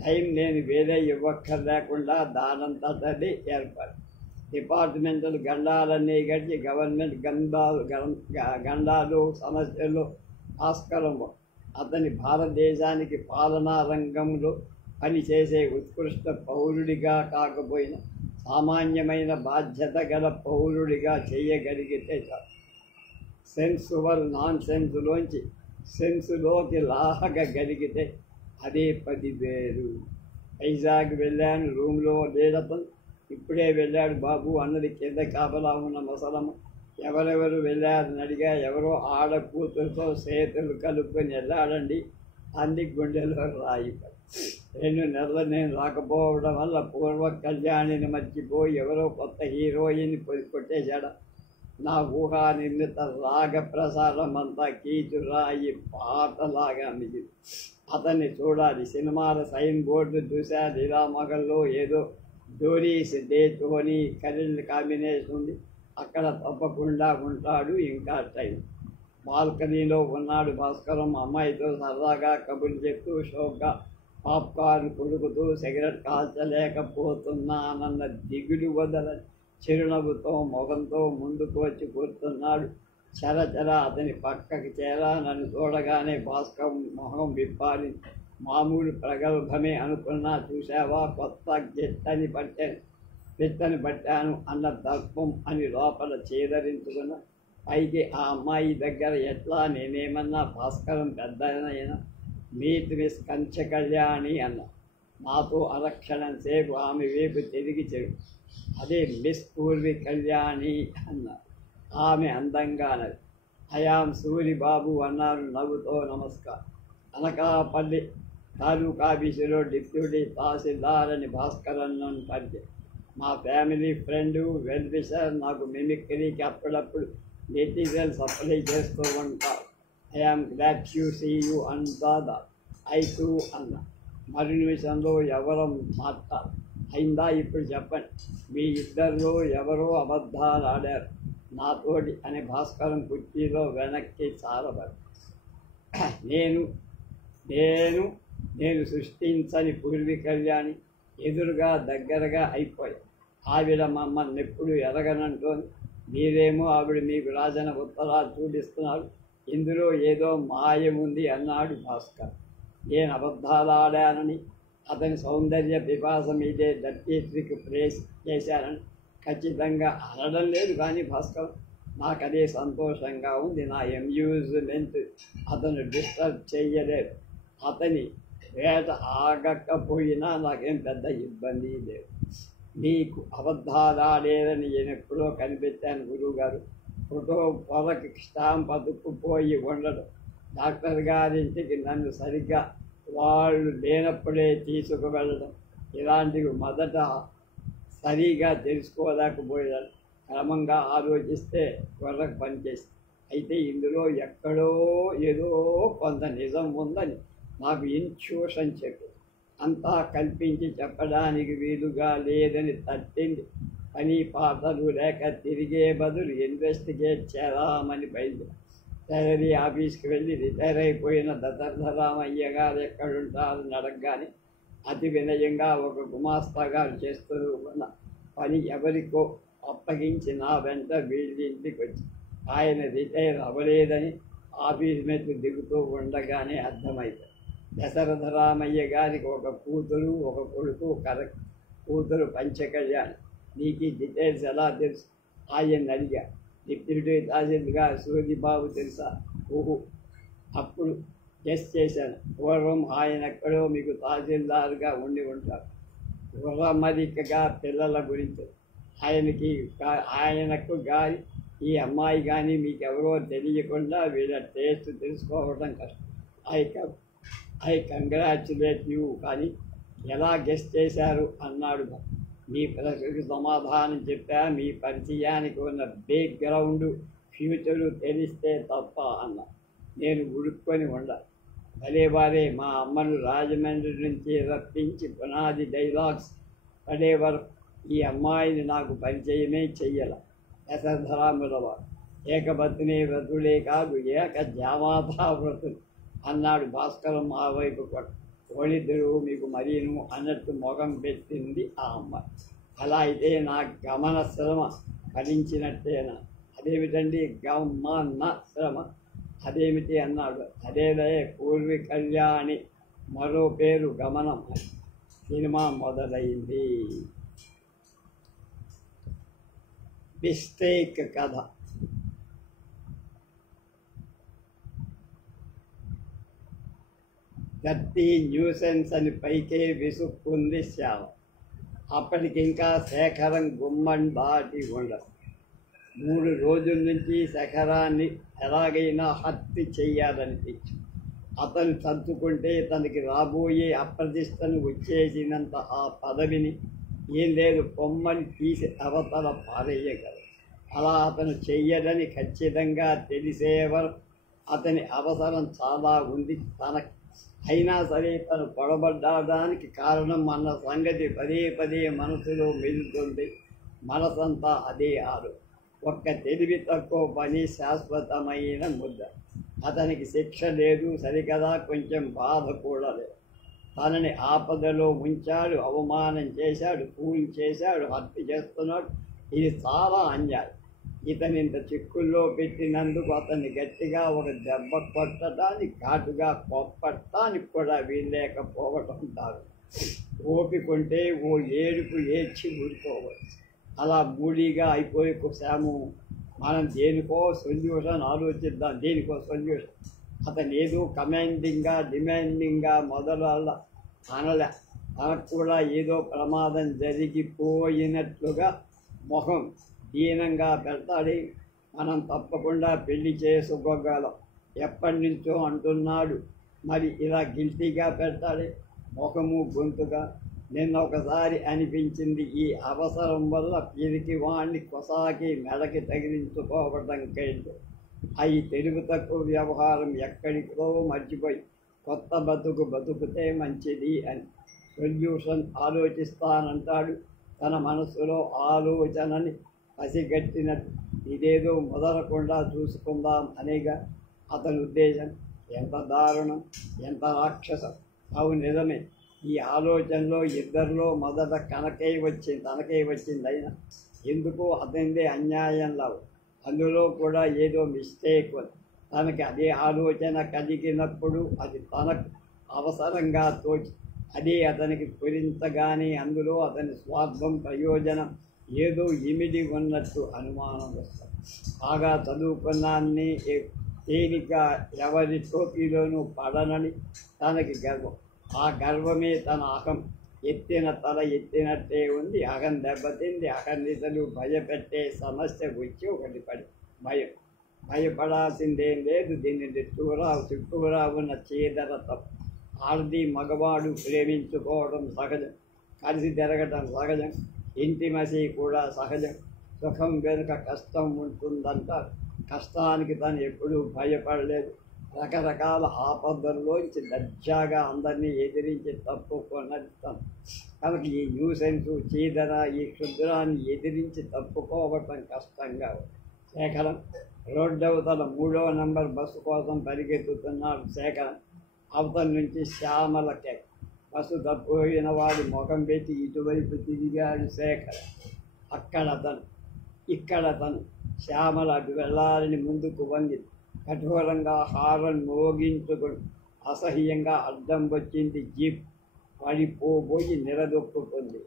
టైం నేను వేరే ఇవ్వక్కర్లేకుండా దానంతటది ఏర్పడి డిపార్ట్మెంటల్ గండాలన్నీ గడిచి గవర్నమెంట్ గండాలు సమస్యలు ఆస్కారం అతని భారతదేశానికి పాలనా రంగంలో పనిచేసే ఉత్కృష్ట పౌరుడిగా కాకపోయినా సామాన్యమైన బాధ్యత గల పౌరుడిగా చేయగలిగితే చాలు. సెన్సువల్ నాన్ సెన్సులోంచి సెన్సులోకి లాగగలిగితే అదే 10,000. వైజాగ్ వెళ్ళాను. రూమ్లో లేడతను. ఇప్పుడే వెళ్ళాడు బాబు అన్నది కింద కాపలా ఉన్న ముసలమ్మ. ఎవరెవరు వెళ్ళారని అడిగా. ఎవరో ఆడ కూతురుతో చేతులు కలుపుకొని వెళ్ళాడండి అంది గుండెలో రాయి. 2 నెలలు నేను రాకపోవడం వల్ల పూర్వ కళ్యాణిని మర్చిపోయి ఎవరో కొత్త హీరోయిన్ కొట్టేశాడ. నా ఊహా నిర్మిత రాగ ప్రసారం అంతా కీచురాయి పాటలాగా మిగిలి. అతన్ని చూడాలి. సినిమాల సైన్ బోర్డు చూసా. లీలామగల్లో ఏదో డోరీస్ డే టోనీ కరెంట్ కాంబినేషన్ ఉంది. అక్కడ తప్పకుండా ఉంటాడు. ఇంకా టైం. బాల్కనీలో ఉన్నాడు భాస్కరం. అమ్మాయితో సరదాగా కబుర్లు చెప్తూ షోక్గా పాప్కార్న్ కొడుకుతూ సిగరెట్ కాల్చలేకపోతున్నానన్న దిగులు వదలని చిరునవ్వుతో మొగంతో ముందుకు వచ్చి కూర్చున్నాడు. చరచర అతని పక్కకి చేరా. నన్ను చూడగానే భాస్కర్ మొహం విప్పాలి. మామూలు ప్రగల్భమే అనుకున్నా. చూసావా, కొత్త పిట్టని పట్టాను అన్న దర్పం అని లోపల చేదరించుకున్న. పైకి ఆ అమ్మాయి దగ్గర ఎట్లా నేనేమన్నా భాస్కరం పెద్దనైనా మీట్ మిస్ కంచె కళ్యాణి అన్న. నాతో అరక్షణం సేపు ఆమె వైపు తిరిగి చెడు. అదే మిస్ పూర్వి కళ్యాణి అన్న. ఆమె అందంగా అన్నది. ఐయామ్ సూరిబాబు అన్నారు నవ్వుతో. నమస్కారం. అనకాపల్లి తాలూకా ఆఫీసులో డిప్యూటీ తహసీల్దార్ అని భాస్కరన్ను పరిచయం. మా ఫ్యామిలీ ఫ్రెండ్ వెల్ విషర్. నాకు మిమిక్రీకి అప్పుడప్పుడు మెటీరియల్ సప్లై చేస్తూ ఉంటారు. I am glad you see you అందా. ఐ టూ అన్న. మరు నిమిషంలో ఎవరో మాట్లాడు. అయిందా ఇప్పుడు చెప్పండి. మీ ఇద్దరిలో ఎవరో అబద్ధాలు ఆడారు నాతోటి అని భాస్కరం కుర్చీలో వెనక్కి చాలబడి. నేను సృష్టించని పూర్వీ కళ్యాణి ఎదురుగా దగ్గరగా అయిపోయి. ఆవిడ మమ్మల్ని ఎప్పుడు ఎరగనంటోంది. మీరేమో ఆవిడ మీకు రాజన ఉత్తరాలు చూపిస్తున్నారు. ఇందులో ఏదో మాయముంది అన్నాడు భాస్కర్. నేను అబద్ధాలు ఆడానని, అతని సౌందర్య పిపాస మీదే దర్శిత్రికి ప్రేస్ చేశానని ఖచ్చితంగా అనడం లేదు. కానీ భాస్కర్, నాకు అదే సంతోషంగా ఉంది. నా అమ్యూజ్మెంట్ అతను డిస్టర్బ్ చెయ్యలేదు. అతని వేట ఆగకపోయినా నాకేం పెద్ద ఇబ్బంది లేదు. మీకు అబద్ధాలాడేదని నేను ఎప్పుడో కనిపెట్టాను గురువుగారు. ఫోటో పొరకి స్టాంప్ అతుక్కుపోయి ఉండడం, డాక్టర్ గారింటికి నన్ను సరిగ్గా వాళ్ళు లేనప్పుడే తీసుకువెళ్ళడం, ఇలాంటివి మొదట సరిగా తెలుసుకోలేకపోయాను. క్రమంగా ఆలోచిస్తే త్వరగా పనిచేసి. అయితే ఇందులో ఎక్కడో ఏదో కొంత నిజం ఉందని నాకు ఇన్ట్యూషన్ చెప్పి అంతా కల్పించి చెప్పడానికి వీలుగా లేదని తట్టింది. పని పాటలు లేక తిరిగే బదులు ఇన్వెస్టిగేట్ చేద్దామని బయలుదేరి టైలరీ ఆఫీస్కి వెళ్ళి రిటైర్ అయిపోయిన దశరథరామయ్య గారు ఎక్కడుంటారని అడగగానే అతి వినయంగా ఒక గుమాస్తా గారు చేస్తూ ఉన్న పని ఎవరికో అప్పగించి నా వెంట వీళ్ళింటికి వచ్చి ఆయన రిటైర్ అవ్వలేదని ఆఫీస్ మెట్లు దిగుతూ ఉండగానే అర్థమైంది. దశరథరామయ్య గారికి ఒక కూతురు ఒక కొడుకు. కూతురు పంచకళ్యాణి. నీకు ఈ డీటెయిల్స్ ఎలా తెలుసు? ఆయన అడిగా. డిప్యూటీ తహసీల్దార్ సూరిబాబు తెలుసా? ఊహు. అప్పుడు గెస్ చేశాను. పూర్వం ఆయన ఎక్కడో మీకు తహసీల్దార్గా ఉండి ఉంటారు. గుర్రమరికగా పిల్లల గురించి ఆయనకు కానీ ఈ అమ్మాయి కానీ మీకెవరో తెలియకుండా వీళ్ళ టేస్ట్ తెలుసుకోవడం కష్టం. I congratulate you. కానీ ఎలా గెస్ట్ చేశారు అన్నాడు. మీ ప్రశ్నకు సమాధానం చెప్పా. మీ పరిచయానికి ఉన్న బ్యాక్గ్రౌండ్ ఫ్యూచరు తెలిస్తే తప్ప అన్నా. నేను ఉడుక్కొని ఉండాలి. భలేవారే మా అమ్మను రాజమండ్రి నుంచి రప్పించి పునాది డైలాగ్స్ పడేవారు. ఈ అమ్మాయిని నాకు పరిచయమే చెయ్యాల. దశరథరాముల వారు ఏకపత్ని వ్రతులే కాదు ఏక జామాతా వ్రతులు అన్నాడు. భాస్కరం ఆ వైపు ఓడిద్దరు మీకు మరీను అన్నట్టు మొగం పెట్టింది ఆ అమ్మాయి. అలా అయితే నా గమన శ్రమ ఫలించినట్టేనా? అదేమిటండి గమన శ్రమ? అదేమిటి అన్నాడు. అదేలే పూర్వి కళ్యాణి మరో పేరు గమనం. సినిమా మొదలైంది. మిస్టేక్ కథ. గట్టి న్యూసెన్స్ అని పైకే విసుక్కుంది శ్యామ. అప్పటికింకా శేఖరం గుమ్మం దాటి ఉండదు. 3 రోజుల నుంచి శేఖరాన్ని ఎలాగైనా హత్య చెయ్యాలనిపించి అతను తలుచుకుంటే తనకి రాబోయే అప్రతిష్టను వచ్చేసినంత ఆ పదవిని ఏం లేదు కొమ్మని తీసి అవతల పారేయగలరు. అలా అతను చెయ్యడని ఖచ్చితంగా తెలిసేవారు. అతని అవసరం చాలా ఉంది తనకు. అయినా సరే తను పొడబడ్డానికి కారణం అన్న సంగతి పదే పదే మనసులో మెదులుతుంది. మనసంతా అదే ఆరు. ఒక్క తెలివి తక్కువ పని శాశ్వతమైన ముద్ద. అతనికి శిక్ష లేదు సరికదా, కొంచెం బాధ కూడా లేదు. తనని ఆపదలో ఉంచాడు, అవమానం చేశాడు, కూల్ చేశాడు, హత్య చేస్తున్నాడు. ఇది చాలా అన్యాయం. ఇతనింత చిక్కుల్లో పెట్టినందుకు అతన్ని గట్టిగా ఒక దెబ్బ కొట్టడానికి ఘాటుగా కొప్పటానికి కూడా వీల్లేకపోవటం కాదు. ఓపికంటే ఓ ఏడుపు ఏడ్చి ఊరుకోవచ్చు. అలా మూడీగా అయిపోయి శ్యాము మనం దేనికో సొల్యూషన్ ఆలోచిద్దాం. దేనికో సొల్యూషన్. అతను ఏదో కమాండింగ్గా డిమాండింగ్గా మొదల అనలే. తనకు కూడా ఏదో ప్రమాదం జరిగిపోయినట్లుగా మొహం దీనంగా పెడతాడు. మనం తప్పకుండా పెళ్లి చేసుకోగలం ఎప్పటి నుంచో అంటున్నాడు. మరి ఇలా గిల్టీగా పెడతాడు ముఖము గొంతుగా. నిన్న ఒకసారి అనిపించింది ఈ అవసరం వల్ల పిరికి వాణ్ణి కొసాకి మెడకి తగిలించుకోవడం కంటే అవి తెలుగు తక్కువ వ్యవహారం ఎక్కడికో మర్చిపోయి కొత్త బతుకుతే మంచిది అని సొల్యూషన్ ఆలోచిస్తానంటాడు. తన మనసులో ఆలోచనని పసిగట్టినట్టు ఇదేదో మొదలకుండా చూసుకుందాం అనేగా అతని ఉద్దేశం. ఎంత దారుణం, ఎంత రాక్షసం. అవు నిజమే. ఈ ఆలోచనలో ఇద్దరిలో మొదట తనకే వచ్చింది. అయినా ఎందుకో అతనిదే అన్యాయంలో అందులో కూడా ఏదో మిస్టేక్. తనకి అదే ఆలోచన కలిగినప్పుడు అది తనకు అవసరంగా తోచి అదే అతనికి పూరించగానే అందులో అతని స్వార్థం ప్రయోజనం ఏదో ఇమిడి ఉన్నట్టు అనుమానం వస్తుంది. బాగా చదువుకున్నాన్ని తేలిక ఎవరి టోపీలోనూ పడనని తనకి గర్వం. ఆ గర్వమే తన అహం. ఎత్తిన తల ఎత్తినట్టే ఉంది. అహం దెబ్బతింది. అహర్నిశలు భయపెట్టే సమస్య వచ్చి ఒకటి పడి భయపడాల్సిందేం లేదు. దీన్ని చుట్టూరా ఉన్న చీదర తప్పు. ఆడది మగవాడు ప్రేమించుకోవడం సహజం. కలిసి తిరగటం సహజం. ఇంటిమసీ కూడా సహజం. సుఖం వెనుక కష్టం ఉంటుందంటారు. కష్టానికి తను ఎప్పుడూ భయపడలేదు. రకరకాల ఆపదల్లోంచి దర్జాగా అందరినీ ఎదిరించి తప్పుకున్నది తను. తనకి ఈ న్యూసెన్సు చీదర ఈ క్షుద్రాన్ని ఎదిరించి తప్పుకోవటం కష్టంగా ఉంది. శేఖరం రోడ్డవతల 3వ నంబర్ బస్సు కోసం పరిగెత్తుతున్నాడు. శేఖరం అవతల నుంచి శ్యామలకే బస్సు తప్పిపోయిన వాడి ముఖం పెట్టి ఇటువైపు తిరిగాడు. శేఖరం అక్కడతను ఇక్కడతను శ్యామల అటు వెళ్ళాలని ముందుకు వంగి కఠోరంగా హారన్ మోగించుకుని అసహ్యంగా అడ్డం వచ్చింది జీప్. పడిపోబోయి నిలదొక్కుకుంది.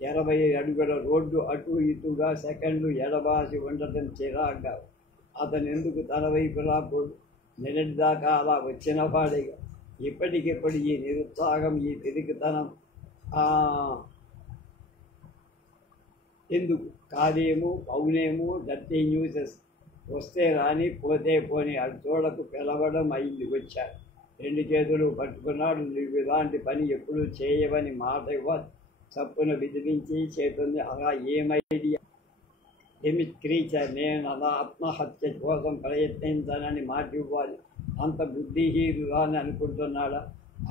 20 అడుగుల రోడ్డు అటు ఇటుగా సెకండ్లు ఎడబాసి ఉండటం చిరాగ్గా అతను ఎందుకు తన వైపు రాకూడదు? నిన్నటిదాకా అలా వచ్చిన వాడిగా ఇప్పటికిప్పుడు ఈ నిరుత్సాహం, ఈ తిరిగితనం ఎందుకు? కాదేమో, అవునేమో, డర్టీ న్యూసెస్ వస్తే రాని, పోతే పోని, అటు చూడకు పిలవడం అయింది. వచ్చాడు, 2 చేతులు పట్టుకున్నాడు. నువ్వు ఇలాంటి పని ఎప్పుడూ చేయవని మాట ఇవ్వాలి. చప్పున విదిలించి చేతుంది. అలా ఏమైడియా ఎమిట్ క్రీచర్, నేను అలా ఆత్మహత్య కోసం ప్రయత్నించానని మాట ఇవ్వాలి. అంత బుద్ధిహీనులా అని అనుకుంటున్నాడా?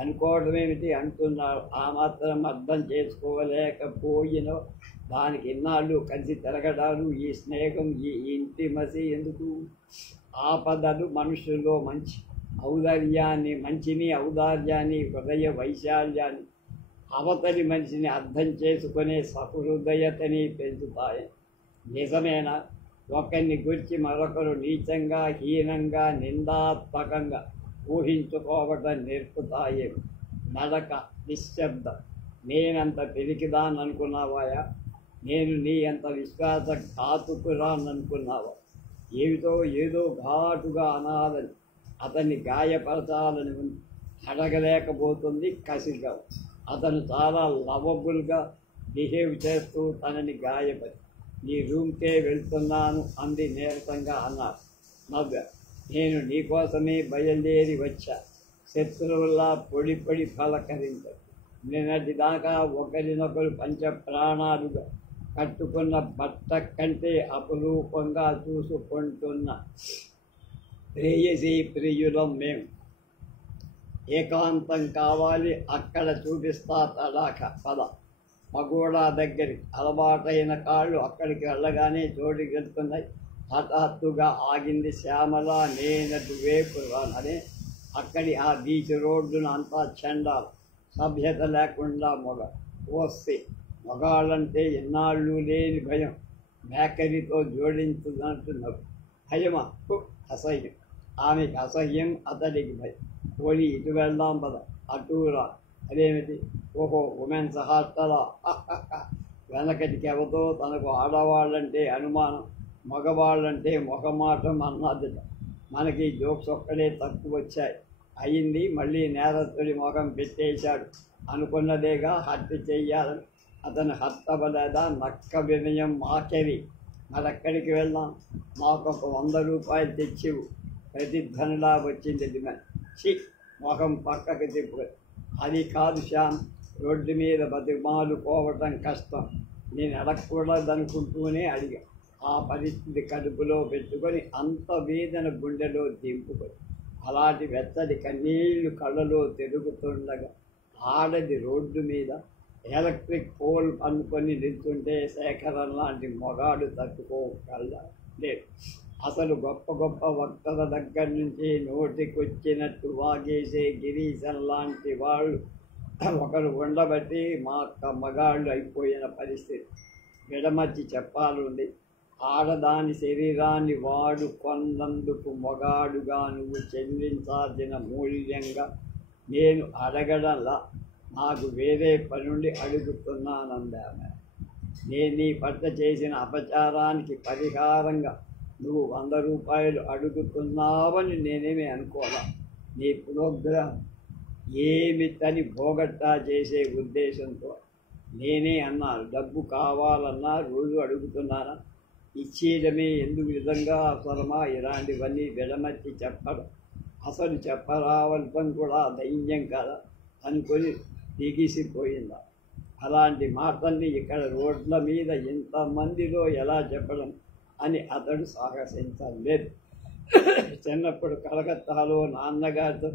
అనుకోవడమేమిటి అంటున్నాడు. ఆ మాత్రం అర్థం చేసుకోలేకపోయినో దానికి ఇన్నాళ్ళు కలిసి తిరగడాలు, ఈ స్నేహం, ఈ ఇంటిమసి ఎందుకు? ఆపదలు మనుషుల్లో మంచిని ఔదార్యాన్ని, హృదయ వైశాల్యాన్ని, అవతలి మనిషిని అర్థం చేసుకునే సహృదయతని పెంచుతాయి. నిజమేనా? ఒకరిని గురించి మరొకరు నీచంగా, హీనంగా, నిందాత్మకంగా ఊహించుకోవటం నేర్పుతాయి. నడక, నిశ్శబ్దం. నేనంత పిరికిదాననుకున్నావాయా? నేను నీ అంత విశ్వాసఘాతుకురాననుకున్నావా? ఏదో ఘాటుగా అనాలని, అతన్ని గాయపరచాలని ఉంది. అడగలేకపోతుంది కసిగా. అతను చాలా లవబుల్గా బిహేవ్ చేస్తూ తనని గాయపరి, నీ రూమ్కే వెళ్తున్నాను అంది నీరసంగా. అన్నారు. నవ్వా. నేను నీకోసమే బయలుదేరి వచ్చా. శత్రువుల్లా పొడి పలకరించారు. నిన్నటిదాకా ఒకరినొకరు పంచప్రాణాలుగా కట్టుకున్న బట్ట కంటే అపురూపంగా చూసుకుంటున్న ప్రేయసీ ప్రియులం మేము. ఏకాంతం కావాలి, అక్కడ చూపిస్తా తడాక. పద. పగోడా దగ్గరికి. అలవాటైన కాళ్ళు అక్కడికి వెళ్ళగానే జోడిగెడుతున్నాయి. హఠాత్తుగా ఆగింది శ్యామల. నేనటు వేపు రానని. అక్కడి ఆ బీచ్ రోడ్డును అంతా చండాలు, సభ్యత లేకుండా మగాళ్ళంటే ఎన్నాళ్ళు లేని భయం. బేకరీతో జోడించుదంటున్నారు. భయమా? అసహ్యం. ఆమెకి అసహ్యం, అతడికి భయం. పోనీ ఇటు వెళ్దాం పద. అటూరా. అదేమిటి? ఓహో, ఉమెన్స్ హాస్టలా? వెనకటికి ఎవతో తనకు ఆడవాళ్ళంటే అనుమానం, మగవాళ్ళంటే మొహమాటం అన్నదిట. మనకి జోక్స్ ఒక్కడే తక్కువ వచ్చాయి. అయింది, మళ్ళీ నేరస్తుడి మొహం పెట్టేశాడు. అనుకున్నదేగా హత్య చెయ్యాలని. అతను హత్తబలేదా? నక్క వినయం మాకెవి. మరెక్కడికి వెళ్దాం? మాకొక 100 రూపాయలు తెచ్చివు. ప్రతిధ్వనిలా వచ్చింది డిమాండ్. మొహం పక్కకు తిప్పు. అది కాదు శ్యామ్, రోడ్డు మీద బతిమాలుకోవటం కష్టం. నేను అడగకూడదనుకుంటూనే అడిగా. ఆ పరిస్థితి కడుపులో పెట్టుకొని అంత వేదన గుండెలో దింపుకొని అలాంటి వెచ్చటి కన్నీళ్లు కళ్ళలో తిరుగుతుండగా ఆడది రోడ్డు మీద ఎలక్ట్రిక్ పోల్ అనుకొని నిల్చుంటే శేఖరం లాంటి మొగాడు తట్టుకోగలడా? లేదు. అసలు గొప్ప వక్తల దగ్గర నుంచి నోటికొచ్చినట్టు వాగేసే గిరీశం లాంటి వాళ్ళు ఒకరు ఉండబట్టి మా మగాళ్ళు అయిపోయిన పరిస్థితి. విడమర్చి చెప్పాలుంది. ఆడదాని శరీరాన్ని వాడు కొన్నందుకు మొగాడుగా నువ్వు చెల్లించాల్సిన మూల్యంగా నేను అడగడంలా నాకు వేరే పనుండి అడుగుతున్నానందామె. నేను నీ పట్ల చేసిన అపచారానికి పరిహారంగా నువ్వు 100 రూపాయలు అడుగుతున్నావని నేనేమీ అనుకోవాలా. నీ ప్రోగ్రాం ఏమిటని భోగట్టా చేసే ఉద్దేశంతో నేనే అన్నాను. డబ్బు కావాలన్నా రోజు అడుగుతున్నానా? ఇచ్చేయడమే ఎందుకు విధంగా అవసరమా? ఇలాంటివన్నీ విడమర్చి చెప్పడం, అసలు చెప్పరావటం కూడా దైన్యం కదా అనుకొని దిగిసిపోయిందా. అలాంటి మాటల్ని ఇక్కడ రోడ్ల మీద ఇంతమందిలో ఎలా చెప్పడం అని అతడు సాహసించలేదు. చిన్నప్పుడు కలకత్తాలో నాన్నగారితో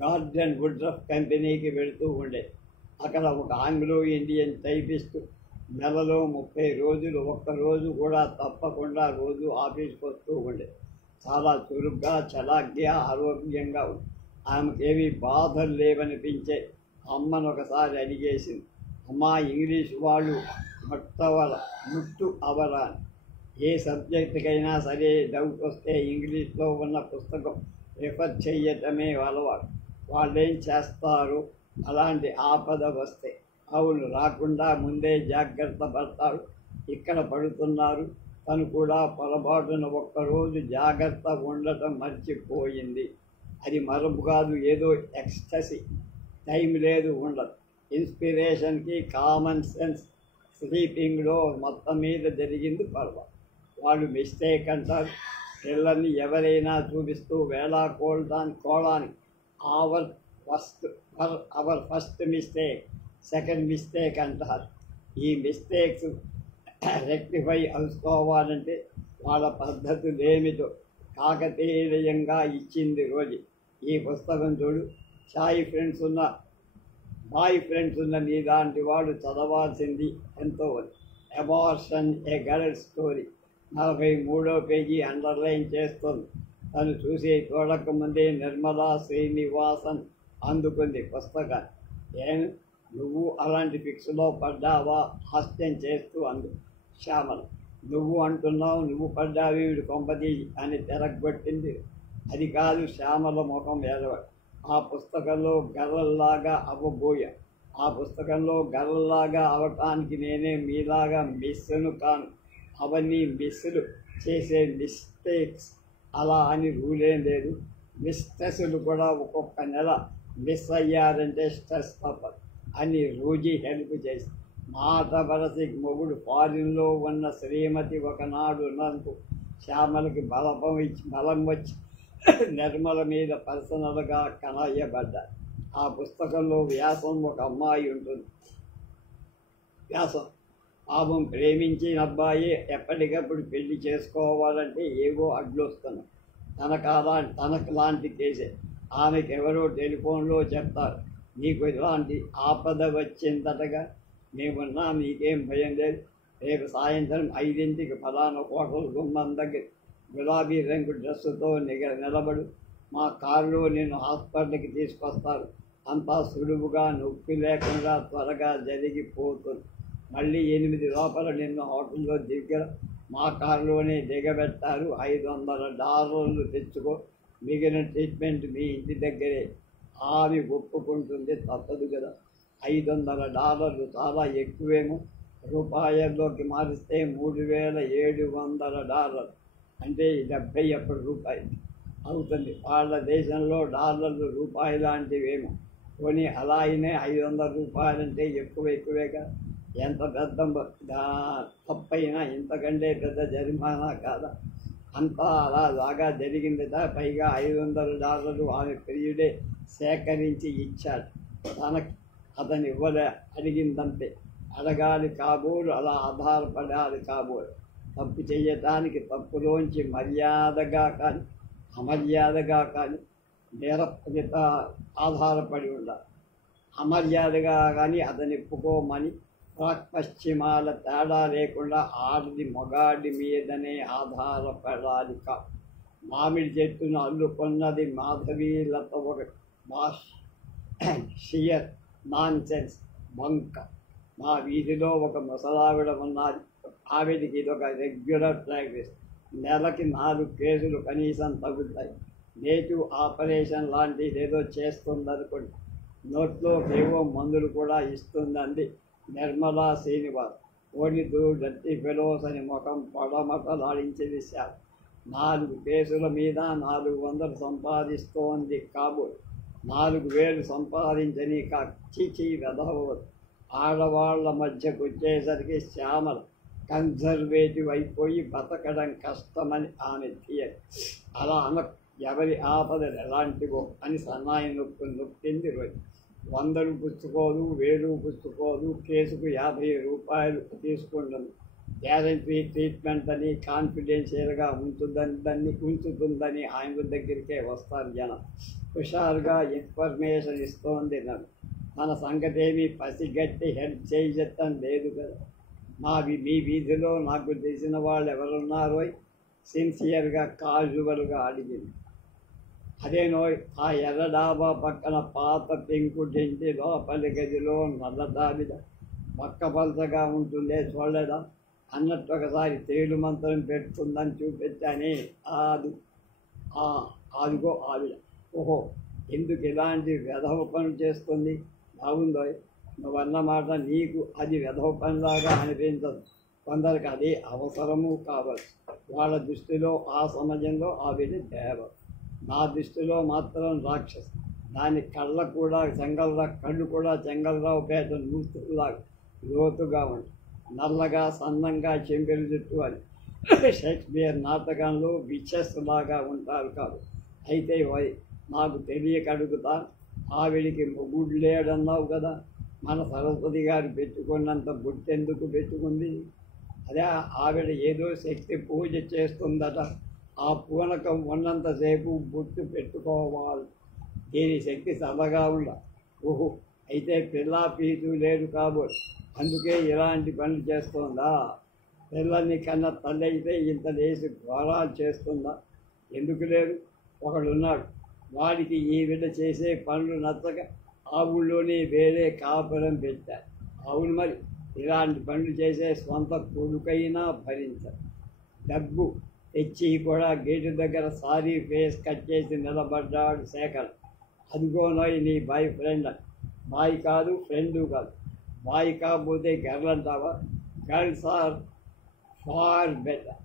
గార్డెన్ వుడ్రఫ్ కంపెనీకి వెళుతూ ఉండే. అక్కడ ఒక ఆంగ్లో ఇండియన్ టైపిస్ట్ నెలలో 30 రోజులు ఒక్కరోజు కూడా తప్పకుండా రోజు ఆఫీస్కి వస్తూ ఉండే. చాలా చురుగ్గా, చలాగ్గా, ఆరోగ్యంగా ఉంది. ఆమెకేమీ బాధలు లేవనిపించే. అమ్మను ఒకసారి అడిగేసింది. అమ్మా, ఇంగ్లీష్ వాళ్ళు ముట్టు అవరాని. ఏ సబ్జెక్టుకైనా సరే డౌట్ వస్తే ఇంగ్లీష్లో ఉన్న పుస్తకం రిఫర్ చేయటమే అలవాటు. వాళ్ళేం చేస్తారు అలాంటి ఆపద వస్తే? అవును, రాకుండా ముందే జాగ్రత్త పడతారు. ఇక్కడ పడుతున్నారు. తను కూడా పొరపాటున ఒక్కరోజు జాగ్రత్త ఉండటం మర్చిపోయింది. అది మరపు కాదు, ఏదో ఎక్స్టసీ. టైం లేదు, ఉండదు. ఇన్స్పిరేషన్కి కామన్ సెన్స్ స్లీపింగ్లో మొత్తం మీద జరిగింది పర్వాలేదు. వాళ్ళు మిస్టేక్ అంటారు. పిల్లల్ని ఎవరైనా చూపిస్తూ కోళానికి our first mistake, second mistake అంటారు. ఈ మిస్టేక్స్ రెక్టిఫై అవుకోవాలంటే వాళ్ళ పద్ధతులు ఏమిటో కాకతీయంగా ఇచ్చింది రోజు. ఈ పుస్తకం చూడు. బాయ్ ఫ్రెండ్స్ ఉన్న నీలాంటి వాడు చదవాల్సింది ఎంతో. అబార్షన్ ఏ గర్ల్ స్టోరీ, 43వ పేజీ అండర్లైన్ చేస్తుంది. తను చూసి చూడకముందే నిర్మలా శ్రీనివాసన్ అందుకుంది పుస్తకాన్ని. నువ్వు అలాంటి ఫిక్స్లో పడ్డావా? హాస్యం చేస్తూ అందు శ్యామల. నువ్వు అంటున్నావు, నువ్వు పడ్డావి వీడు కొంపది అని తెరగొట్టింది. అది కాదు, శ్యామల ముఖం ఎదవడు. ఆ పుస్తకంలో గర్రల్లాగా అవటానికి నేనే మీలాగా మిస్సును కాను. అవన్నీ మిస్సులు చేసే మిస్టేక్స్. అలా అని రూలేం లేదు. మిస్టెస్లు కూడా ఒక్కొక్క నెల మిస్ అయ్యారంటే స్ట్రెస్ తప్పదు అని రోజీ హెల్ప్ చేసి. మాట వరసి మొగుడు ఫారిన్లో ఉన్న శ్రీమతి ఒకనాడు నాకు శ్యామలకి బలం వచ్చి నిర్మల మీద పర్సనల్గా కనయ్యబడ్డారు. ఆ పుస్తకంలో వ్యాసం ఒక అమ్మాయి ఉంటుంది. వ్యాసం పాపం ప్రేమించిన అబ్బాయి ఎప్పటికప్పుడు పెళ్లి చేసుకోవాలంటే ఏవో అడ్లు వస్తున్నాయి. తనకు లాంటి కేసే. ఆమెకు ఎవరో టెలిఫోన్లో చెప్తారు, నీకు ఇలాంటి ఆపద వచ్చిందటగా. మేమున్నా, నీకేం భయం లేదు. రేపు సాయంత్రం 5ంటికి ఫలానా హోటల్ గుమ్మం దగ్గర గులాబీ రంగు డ్రెస్సుతో నిలబడు. మా కారులో నిన్ను హాస్పిటల్కి తీసుకొస్తారు. అంతా సులువుగా, నొప్పి లేకుండా త్వరగా జరిగిపోతుంది. మళ్ళీ 8 లోపల నిన్ను హోటల్లో మా కారులోనే దిగబెట్టారు. $500 తెచ్చుకో. మిగిలిన ట్రీట్మెంట్ మీ ఇంటి దగ్గరే. ఆమె ఒప్పుకుంటుంది, తప్పదు కదా. $500 చాలా ఎక్కువేమో. రూపాయల్లోకి మారిస్తే $3,700 అంటే 70 రూపాయలు అవుతుంది. వాళ్ళ దేశంలో డాలర్లు రూపాయలు లాంటివేమో. కొని అలా అయినా $500 అంటే ఎక్కువేగా. ఎంత పెద్ద తప్పైనా ఇంతకంటే పెద్ద జరిమానా కాదా? అంతా అలాగా జరిగిందిట. పైగా $500 ఆమె ప్రియుడే సేకరించి ఇచ్చాడు. అతను ఇవ్వలే, అడిగిందంతే. అడగాలి కాబోలు, అలా ఆధారపడాలి కాబోలు. తప్పు చేయటానికి తప్పులోంచి మర్యాదగా కానీ అమర్యాదగా కానీ నిరపదిత ఆధారపడి ఉండాలి. అమర్యాదగా కానీ అతను ఒప్పుకోమని పశ్చిమాల తేడా లేకుండా ఆడది మొగాడి మీదనే ఆధారపడాలి. మామిడి చెట్టును అల్లుకున్నది మాధవీలత ఒక షియర్ నాన్ సెన్స్ బంక. మా వీధిలో ఒక ముసలావిడ ఉన్నది. ఆవిడికి ఇదొక రెగ్యులర్ ప్రాక్టీస్. నెలకి 4 కేసులు కనీసం తగ్గుతాయి. నేటివ్ ఆపరేషన్ లాంటిది ఏదో చేస్తుందనుకోండి. నోట్లో ఏవో మందులు కూడా ఇస్తుందండి నిర్మలా శ్రీనివాస్. ఓనిదు డర్టీ ఫెలోస్ అని ముఖం పొడమటలాడించింది శాప్. 4 కేసుల మీద 400 సంపాదిస్తోంది కాబోలు. 4,000 సంపాదించని చీచీ వెదవదు. ఆడవాళ్ల మధ్యకు వచ్చేసరికి శ్యామల కన్జర్వేటివ్ అయిపోయి బతకడం కష్టమని ఆమె థియరీ. అలా ఎవరి ఆపదలు ఎలాంటివో అని సన్నాయి నొప్పింది రోజు. 100 పుచ్చుకోదు, 1000 పుచ్చుకోదు. కేసుకు $50 తీసుకుంటుంది. గ్యారంటీ ట్రీట్మెంట్ అని కాన్ఫిడెన్షియల్గా ఉంచుతుందని ఆయన దగ్గరికే వస్తారు జనం. హుషారుగా ఇన్ఫర్మేషన్ ఇస్తోంది నన్ను. మన సంగతేమీ పసిగట్టి హెల్ప్ చేయటం లేదు కదా. మీ వీధిలో నాకు తెలిసిన వాళ్ళు ఎవరున్నారో సిన్సియర్గా కాజువల్గా అడిగింది. అదేనో ఆ ఎర్ర డాబా పక్కన పాత పెంకుటింటి లోపలి గదిలో నల్లదాబిద పక్కపలసగా ఉంటుందే చూడలేదా అన్నట్టు ఒకసారి తేలు మంత్రం పెడుతుందని చూపెట్టానే అది అదిగో ఆవిడ. ఓహో, ఎందుకు ఇలాంటి వెధవ పనులు చేస్తుంది? బాగుందో నువ్వన్నమాట, నీకు అది వెధవ పనిలాగా అనిపించదు. కొందరికి అది అవసరము కావచ్చు. వాళ్ళ దృష్టిలో ఆ సమాజంలో ఆవిడ దేవ. నా దృష్టిలో మాత్రం రాక్షసు. దాని కళ్ళు కూడా చెంగల్రావు పేట నూతులాగా లోతుగా ఉంటాయి. నల్లగా సన్నంగా చెంపెలు జుట్టు అని షేక్స్పియర్ నాటకంలో విచెస్ లాగా ఉంటారు కాదు. అయితే నాకు తెలియక అడుగుతా, ఆవిడికి మొగుడు లేడన్నావు కదా, మన సరస్వతి గారు పెట్టుకున్నంత బొట్టెందుకు పెట్టుకుంది? అదే ఆవిడ ఏదో శక్తి పూజ చేస్తుందట. ఆ పూనకం ఉన్నంతసేపు బొట్టు పెట్టుకోవాలి. దీని శక్తి సభగా ఉండ. ఓహో, అయితే పిల్లా పీచు లేదు కాబోలు, అందుకే ఇలాంటి పనులు చేస్తుందా? పిల్లల్ని కన్న తల్లి అయితే ఇంత లేచి ఘోరాలు చేస్తుందా? ఎందుకు లేదు? ఒకడున్నాడు, వాడికి ఈ బిడ్డ చేసే పనులు నచ్చక ఆ ఊళ్ళోనే వేరే కాపురం పెట్టారు. అవును మరి, ఇలాంటి పనులు చేసే స్వంత కొడుకైనా భరించారు. డబ్బు తెచ్చి కూడా గేటు దగ్గర సారీ ఫేస్ కట్ చేసి నిలబడ్డాడు శేఖర్. అదిగోనోయ్ నీ బాయ్ ఫ్రెండ్. బాయ్ కాదు, ఫ్రెండు కాదు. బాయ్ కాకపోతే గర్ల్ అంటావా? Girls are far better.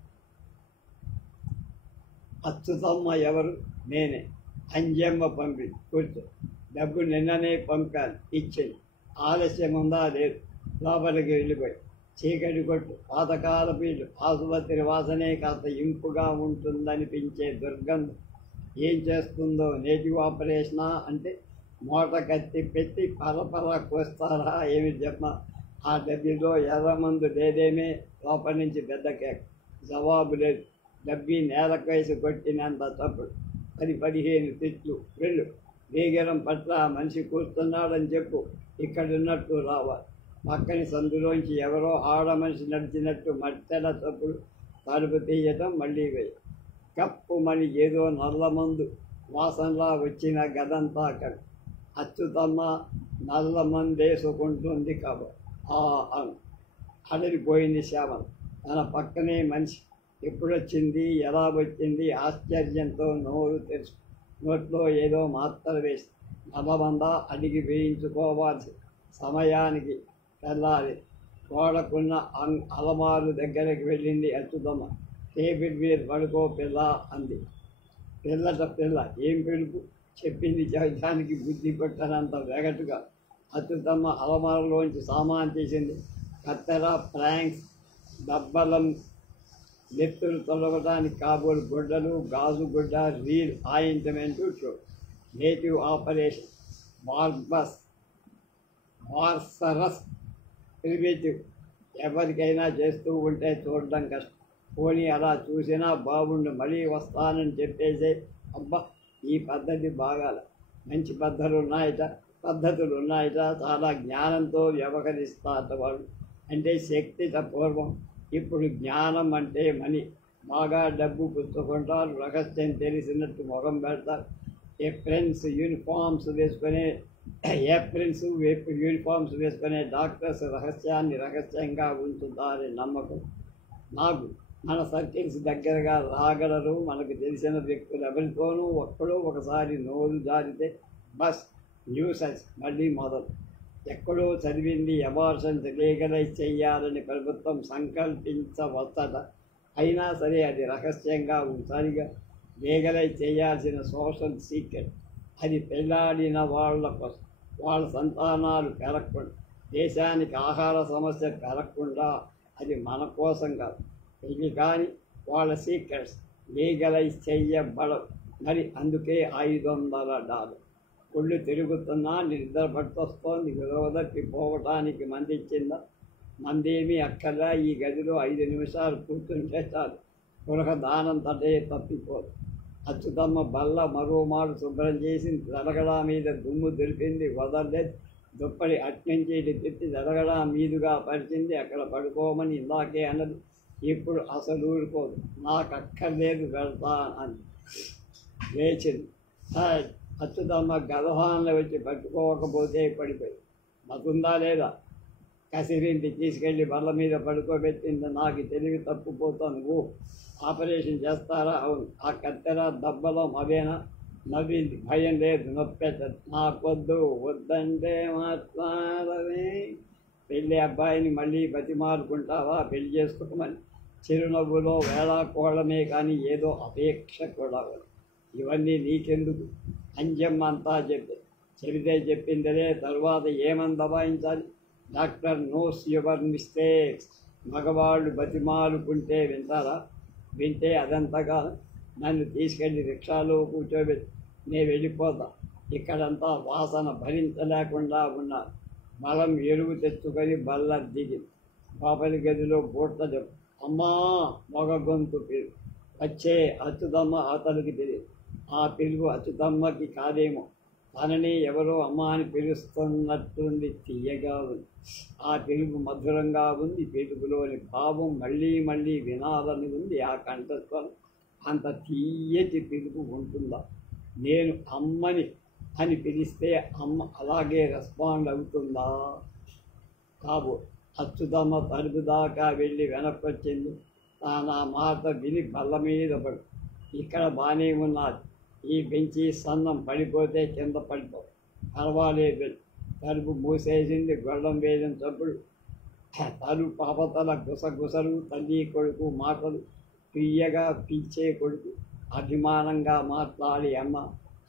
Achyutamma ఎవరు? నేనే. అంజమ్మ పంపింది. కూర్చో. డబ్బు నిన్ననే పంపాను, ఇచ్చింది. ఆలస్యం ఉందా? లేదు. లోపలికి వెళ్ళిపోయి చీకటి కొట్టు, పాతకాల పీఠు, ఆసుపత్రి వాసనే కాస్త ఇంపుగా ఉంటుందనిపించే దుర్గంధం. ఏం చేస్తుందో? నేటివ్ ఆపరేషనా అంటే మూట కత్తి పెట్టి పరపర కోస్తారా ఏమి చెప్ప? ఆ డబ్బీలో ఎర్రమందు లేదేమే? లోపలి నుంచి పెద్ద కేక్. జవాబు లేదు. డబ్బీ నేలకు వేసి కొట్టినంత తప్పుడు. 10-15 తిట్లు. వెళ్ళు. వేగరం పట్ల మనిషి కూర్చున్నాడని చెప్పు. ఇక్కడున్నట్టు రావాలి. పక్కని సందులోంచి ఎవరో ఆడ మనిషి నడిచినట్టు మట్టెల తప్పుడు. తలుపు తీయటం, మళ్ళీ వేయి. కప్పు మని ఏదో నల్లమందు వాసనలా వచ్చిన గదంతా కవి. అచ్యుతమ్మ నల్ల మందేసుకుంటుంది కాబట్టి అడలిపోయింది శ్యామల. తన పక్కనే మనిషి ఎప్పుడొచ్చింది, ఎలా వచ్చింది? ఆశ్చర్యంతో నోరు తెరుచు. నోట్లో ఏదో మాత్ర వేసి నల్లమందా అడిగి వేయించుకోవాల్సి సమయానికి తెల్లాలి. గోడకున్న అలమారు దగ్గరికి వెళ్ళింది అచ్యుతమ్మ. టేబుల్ మీద పడుకో పిల్ల అంది. పిల్ల ఏం పిలుపు? చెప్పింది జగడానికి బుద్ధి పెట్టనంత వెగటుగా. అచ్యుతమ్మ అలమారలోంచి సామాన్ తీసింది. కత్తెర, ప్రాంక్స్, డబ్బలం, నెత్తులు తొలగడానికి కాబోలు గుడ్డలు, గాజు గుడ్డ, రీల్, ఆయింట్మెంటు, చూడు. Native operation, barbarous primitive. ఎవరికైనా చేస్తూ ఉంటే చూడడం కష్టం. పోనీ అలా చూసినా బాగుండు. మళ్ళీ వస్తానని చెప్పేసే. అబ్బా, ఈ పద్ధతి బాగాల. మంచి పద్ధతులు ఉన్నాయట. చాలా జ్ఞానంతో వ్యవహరిస్తారట వాళ్ళు. అంటే శక్తిత పూర్వం. ఇప్పుడు జ్ఞానం అంటే మనీ. బాగా డబ్బు పుచ్చుకుంటారు. రహస్యం తెలిసినట్టు మొగం పెడతారు. ఏప్రిల్స్ యూనిఫామ్స్ వేసుకునే డాక్టర్స్ రహస్యంగా ఉంచుతారని నమ్మకం నాకు. మన సర్కిల్స్ దగ్గరగా రాగలరు. మనకు తెలిసిన వ్యక్తులు ఎవరితోనూ ఒక్కడో ఒకసారి నోరు జారితే బస్ న్యూసెన్స్ మళ్ళీ మొదలు. ఎక్కడో చదివింది అబార్షన్స్ లీగలైజ్ చెయ్యాలని ప్రభుత్వం సంకల్పించవచ్చట. అయినా సరే అది రహస్యంగా ఉంచాలిగా. లీగలైజ్ చేయాల్సిన సోషల్ సీక్రెట్. అది పెళ్ళాడిన వాళ్ళ కోసం. వాళ్ళ సంతానాలు పెరగకుండా, దేశానికి ఆహార సమస్య పెరగకుండా. అది మన కోసం కాదు. ఇది కానీ వాళ్ళ సీక్రెట్స్ లీగలైజ్ చెయ్యబడవు. మరి అందుకే $500. ఒళ్ళు తిరుగుతున్నా, నిద్ర పట్టొస్తోంది. విరోధకి పోవటానికి మంది ఇచ్చిందా? మందేమీ అక్కర్లా. ఈ గదిలో 5 నిమిషాలు కూర్చుంటే చాలు. గృహదానం తటే తప్పిపోదు. అచ్యుతమ్మ బల్ల మరోమారు శుభ్రం చేసి జరగడా మీద దుమ్ము దులిపింది. వదలలేదు. దుప్పటి అట్నుంచి ఇటు తిప్పి జరగడా మీదుగా పరిచింది. అక్కడ పడుకోమని ఇందాకే అన్నది. ఇప్పుడు అసలు ఊరుకోదు. నాకు అక్కర్లేదు, వెళ్తా అని లేచింది. అచ్యుతమ్మ గదహాన్లో వచ్చి పట్టుకోకపోతే పడిపోయి. మతుందా లేదా? కసిరింటి తీసుకెళ్ళి బల్ల మీద పడుకోబెట్టింది. నాకు తెలివి తప్పిపోతాను. ఓ ఆపరేషన్ చేస్తారా? అవును. ఆ కత్తెర దబ్బలం అవేనా? నవ్వింది. భయం లేదు, నొప్పెట్టదు. నాకొద్దు. వద్దంటే మాట్లాడవే. పెళ్ళి అబ్బాయిని మళ్ళీ బతిమాలుకుంటావా పెళ్లి చేసుకోమని? చిరునవ్వులో వేళాకోళమే కానీ ఏదో అపేక్ష కూడా ఉంది. ఇవన్నీ నీకెందుకు? అంజమ్మ అంతా చెబితే చెప్పిందిలే. తర్వాత ఏమని దబాయించాలి? Doctor knows your mistakes. మగవాళ్ళు బతిమాలుకుంటే వింటారా? వింటే అదంతగా నన్ను తీసుకెళ్ళి రిక్షాలో కూర్చోబెట్టి నేను వెళ్ళిపోతా. ఇక్కడంతా వాసన భరించలేకుండా ఉన్నా. బలం ఎరువు తెచ్చుకొని బల్ల దిగింది. లోపలి గదిలో బూట్ల చెప్పు. అమ్మా మగ గొంతు పిలుగు. వచ్చే అచ్యుతమ్మ అవతలికి తెలియదు. ఆ పిలుగు అచ్యుతమ్మకి కాదేమో. తనని ఎవరో అమ్మ అని పిలుస్తున్నట్టుండి తీయగా ఉంది. ఆ పిలుగు మధురంగా ఉంది. పిలుగులోని భావం మళ్ళీ మళ్ళీ వినాలని ఉంది. ఆ కంఠస్వరం అంత తీయటి పిలుగు ఉంటుందా? నేను అమ్మని అని పిలిస్తే అమ్మ అలాగే రెస్పాండ్ అవుతుందా? కాబో. అచ్యుతమ్మ తలుపు దాకా వెళ్ళి వెనక్కొచ్చింది. తాను ఆ మాట విని బల్ల మీద పడు. ఇక్కడ బాగానే ఉన్నది. ఈ బెంచి సన్నం పడిపోతే కింద పడిపో. పర్వాలేదు. తలుపు మూసేసింది. గొళ్ళం వేసిన చప్పుడు. తలుపు పాపతల గుసగుసలు. తల్లి కొడుకు మాటలు. ప్రియగా పిలిచే కొడుకు అభిమానంగా మాట్లాడి అమ్మ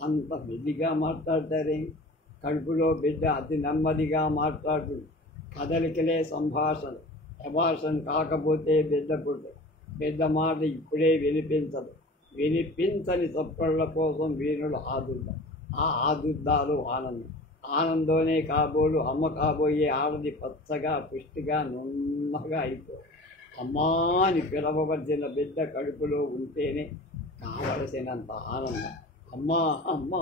అంత మెల్లిగా మాట్లాడతారే? కడుపులో బిడ్డ అతి నెమ్మదిగా మాట్లాడుతుంది. కదలికలే సంభాషణ. అబార్షన్ కాకపోతే బిడ్డ పుట్ట. బిడ్డ మాట ఇప్పుడే వినిపించదు. వినిపించని చప్పళ్ళ కోసం వీణులు ఆదుర్దాం. ఆ ఆదుర్దాలు ఆనందం. ఆనందోనే కాబోలు అమ్మ కాబోయే ఆడది పచ్చగా పుష్టిగా నున్నగా అయిపో. అమ్మా అని పిలవవలసిన బిడ్డ కడుపులో ఉంటేనే కావలసినంత ఆనందం. అమ్మా అమ్మ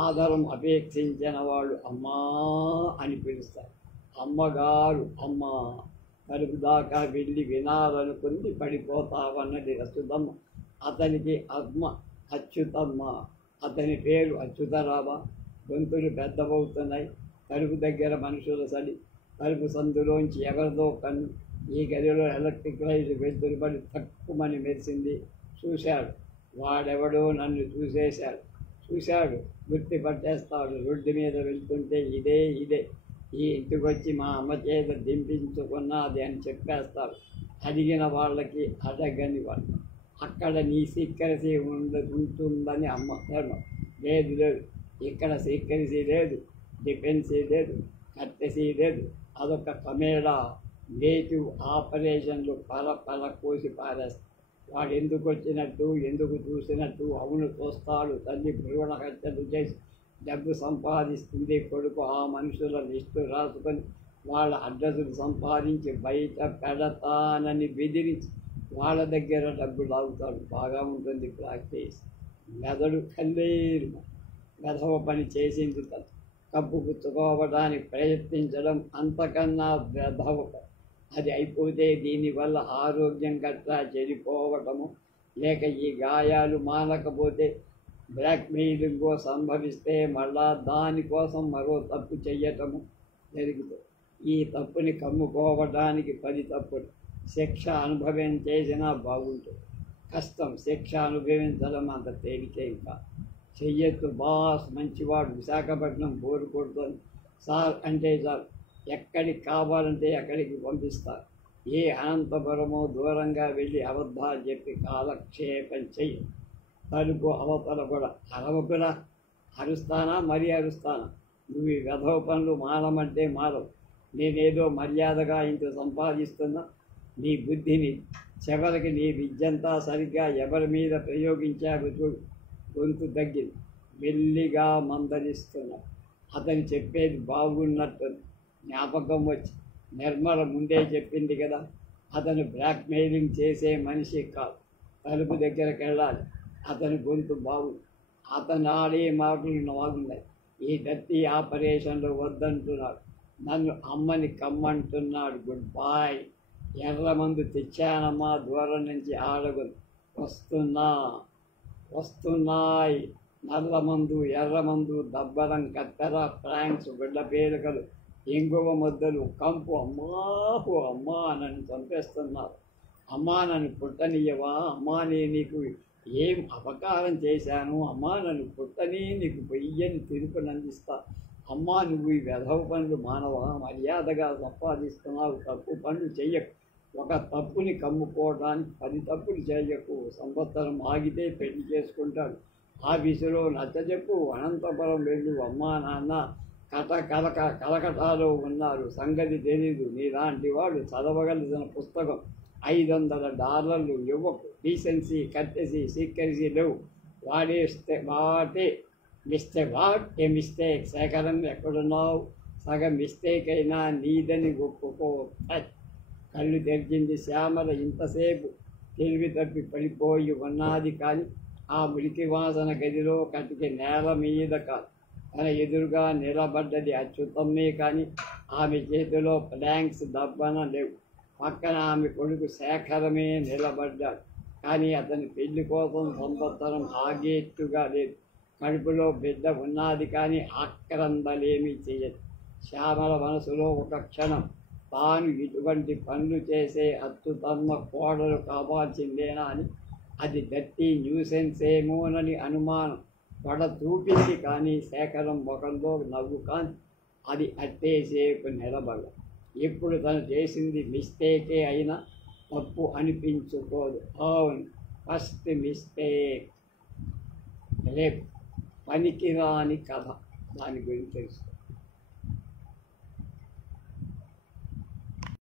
ఆదరం అపేక్షించిన వాళ్ళు అమ్మా అని పిలుస్తారు. అమ్మగారు అమ్మ. తలుపు దాకా వెళ్ళి వినాలనుకుంది. పడిపోతావన్నది అచ్యుతమ్మ. అతనికి అమ్మ అచ్యుతమ్మ. అతని పేరు అచ్యుతరామ. గొంతులు పెద్దవవుతున్నాయి. తలుపు దగ్గర మనుషుల సడి. తలుపు సందులోంచి ఎవరిదో కన్ను. ఈ గదిలో ఎలక్ట్రిక్ లైట్ వెలుతురుపడి తక్కువని మెరిసింది. చూశాడు. వాడెవడో నన్ను చూశాడు. గుర్తుపట్టేస్తాడు. రోడ్డు మీద వెళ్తుంటే ఇదే ఈ ఇంటికొచ్చి మా అమ్మ చేత దింపించుకున్నది అని చెప్పేస్తాడు. అడిగిన వాళ్ళకి అడగని వాళ్ళు. అక్కడ నీ సీక్రసీ ఉంటుందని అమ్మ ధర్మం. లేదు. ఇక్కడ సీక్రసీ లేదు. డిఫెన్సీ లేదు. కట్టెసీ లేదు. అదొక కమేళా. నేటివ్ ఆపరేషన్లు పల కోసి పారేస్తాడు. వాడు ఎందుకు వచ్చినట్టు, ఎందుకు చూసినట్టు? అవును చూస్తాడు. తల్లి భ్రూణ హత్యలు చేసి డబ్బు సంపాదిస్తుంది. కొడుకు ఆ మనుషుల లిస్టు రాసుకొని వాళ్ళ అడ్రస్లు సంపాదించి బయట పెడతానని బెదిరించి వాళ్ళ దగ్గర డబ్బు లాగుతాడు. బాగా ఉంటుంది ప్రాక్టీస్. మెదడు కల్లేరు. వెధవ పని చేసింది. కప్పుపుచ్చుకోవడానికి ప్రయత్నించడం అంతకన్నా వెధవ. అది అయిపోతే దీనివల్ల ఆరోగ్యం గట్రా చెడిపోవటము, లేక ఈ గాయాలు మానకపోతే బ్లాక్మెయిలింగో సంభవిస్తే మళ్ళా దానికోసం మరో తప్పు చెయ్యటము జరుగుతుంది. ఈ తప్పుని కమ్ముకోవడానికి 10 తప్పులు. శిక్ష అనుభవించేసినా బాగుంటుంది. కష్టం. శిక్ష అనుభవించడం అంత తేలికే. ఇంకా చెయ్యొచ్చు. బాస్ మంచివాడు. విశాఖపట్నం బోరు కొడుతుంది సార్ అంటే సార్ ఎక్కడికి కావాలంటే అక్కడికి పంపిస్తారు. ఏ అనంతపురమో దూరంగా వెళ్ళి అబద్ధాలు చెప్పి కాలక్షేపం చెయ్యి. తలుపు అవతల కూడా అరవకురా. అరుస్తానా? మరీ అరుస్తానా? నువ్వు ఈ వెధవ పనులు మానమంటే మానవు. నేనేదో మర్యాదగా ఇంత సంపాదిస్తున్నా. నీ బుద్ధిని చివరికి నీ విద్యంతా సరిగ్గా ఎవరి మీద ప్రయోగించావు చూడు. గొంతు తగ్గింది. మెల్లిగా మందలిస్తున్నా. అతను చెప్పేది బాగున్నట్టు జ్ఞాపకం వచ్చి నిర్మల ముందే చెప్పింది కదా, అతను బ్లాక్మెయిలింగ్ చేసే మనిషి కాదు. తలుపు దగ్గరికి వెళ్ళాలి. అతని గొంతు బాగుంది. అతను ఆడే మాటలు బాగున్నాయి. ఈ డర్టీ ఆపరేషన్లు వద్దంటున్నాడు. నన్ను అమ్మని కమ్మంటున్నాడు. Good bye. ఎర్రమందు తెచ్చానమ్మా. దూరం నుంచి ఆడగొంది. వస్తున్నాయి. నల్లమందు, ఎర్రమందు, దబ్బరం, కత్తెర, ఫ్రాంక్స్, గుడ్డ పేలికలు, ఇంగువ ముద్దలు కంపు అమ్మాహు అమ్మా నన్ను చంపేస్తున్నారు. అమ్మా నన్ను పుట్టనియ్యవా, అమ్మా నేను నీకు ఏం అపకారం చేశాను, అమ్మా నన్ను పుట్టని నీకు పొయ్యని తిరుపునందిస్తా. అమ్మా నువ్వు ఈ వెధవ పనులు మానవా, మర్యాదగా సంపాదిస్తున్నావు, తప్పు పనులు చెయ్యకు, ఒక తప్పుని కమ్ముకోవడానికి 10 తప్పులు చేయకు, సంవత్సరం ఆగితే పెళ్లి చేసుకుంటాడు, ఆఫీసులో నచ్చజెప్పు, అనంతపురం వెళ్ళు, అమ్మా నాన్న కలకటాలో ఉన్నారు, సంగతి తెలీదు, నీలాంటి వాడు చదవగలిసిన పుస్తకం $500 ఇవ్వకు, డీసెన్సీ కట్టేసి సీక్రెసీ లేవు, వాటే మిస్టేక్ ఏ మిస్టేక్. సేకరణ ఎక్కడున్నావు, సగం మిస్టేక్ అయినా నీదని ఒప్పుకో. కళ్ళు తెరిచింది శ్యామల. ఇంతసేపు తెలివి తప్పి పడిపోయి ఉన్నది, కానీ ఆ మురికి వాసన గదిలో కటికి నేల మీద కాదు, తన ఎదురుగా నిలబడ్డది అచ్యుతమ్మే. కానీ ఆమె చేతిలో ప్లాంక్స్ దబ్బన లేవు. పక్కన ఆమె కొడుకు శేఖరమే నిలబడ్డాడు, కానీ అతని పెళ్లి కోసం సంవత్సరం ఆగేట్టుగా లేదు. కడుపులో బిడ్డ ఉన్నది, కానీ ఆక్రందలేమీ చేయదు. శ్యామల మనసులో ఒక క్షణం తాను ఇటువంటి పనులు చేసే అచ్యుతమ్మ కోడలు కావాల్సిందేనా అని, అది డర్టీ న్యూసెన్స్ ఏమోనని అనుమానం చూపింది. కానీ శేఖరం ముఖంలో నవ్వు కాని అది అట్టేసేపు నిలబడ. ఇప్పుడు తను చేసింది మిస్టేకే అయినా తప్పు అనిపించుకోదు. అవును, ఫస్ట్ మిస్టేక్. రేపు పనికిరాని కథ, దాని గురించి తెలుసు.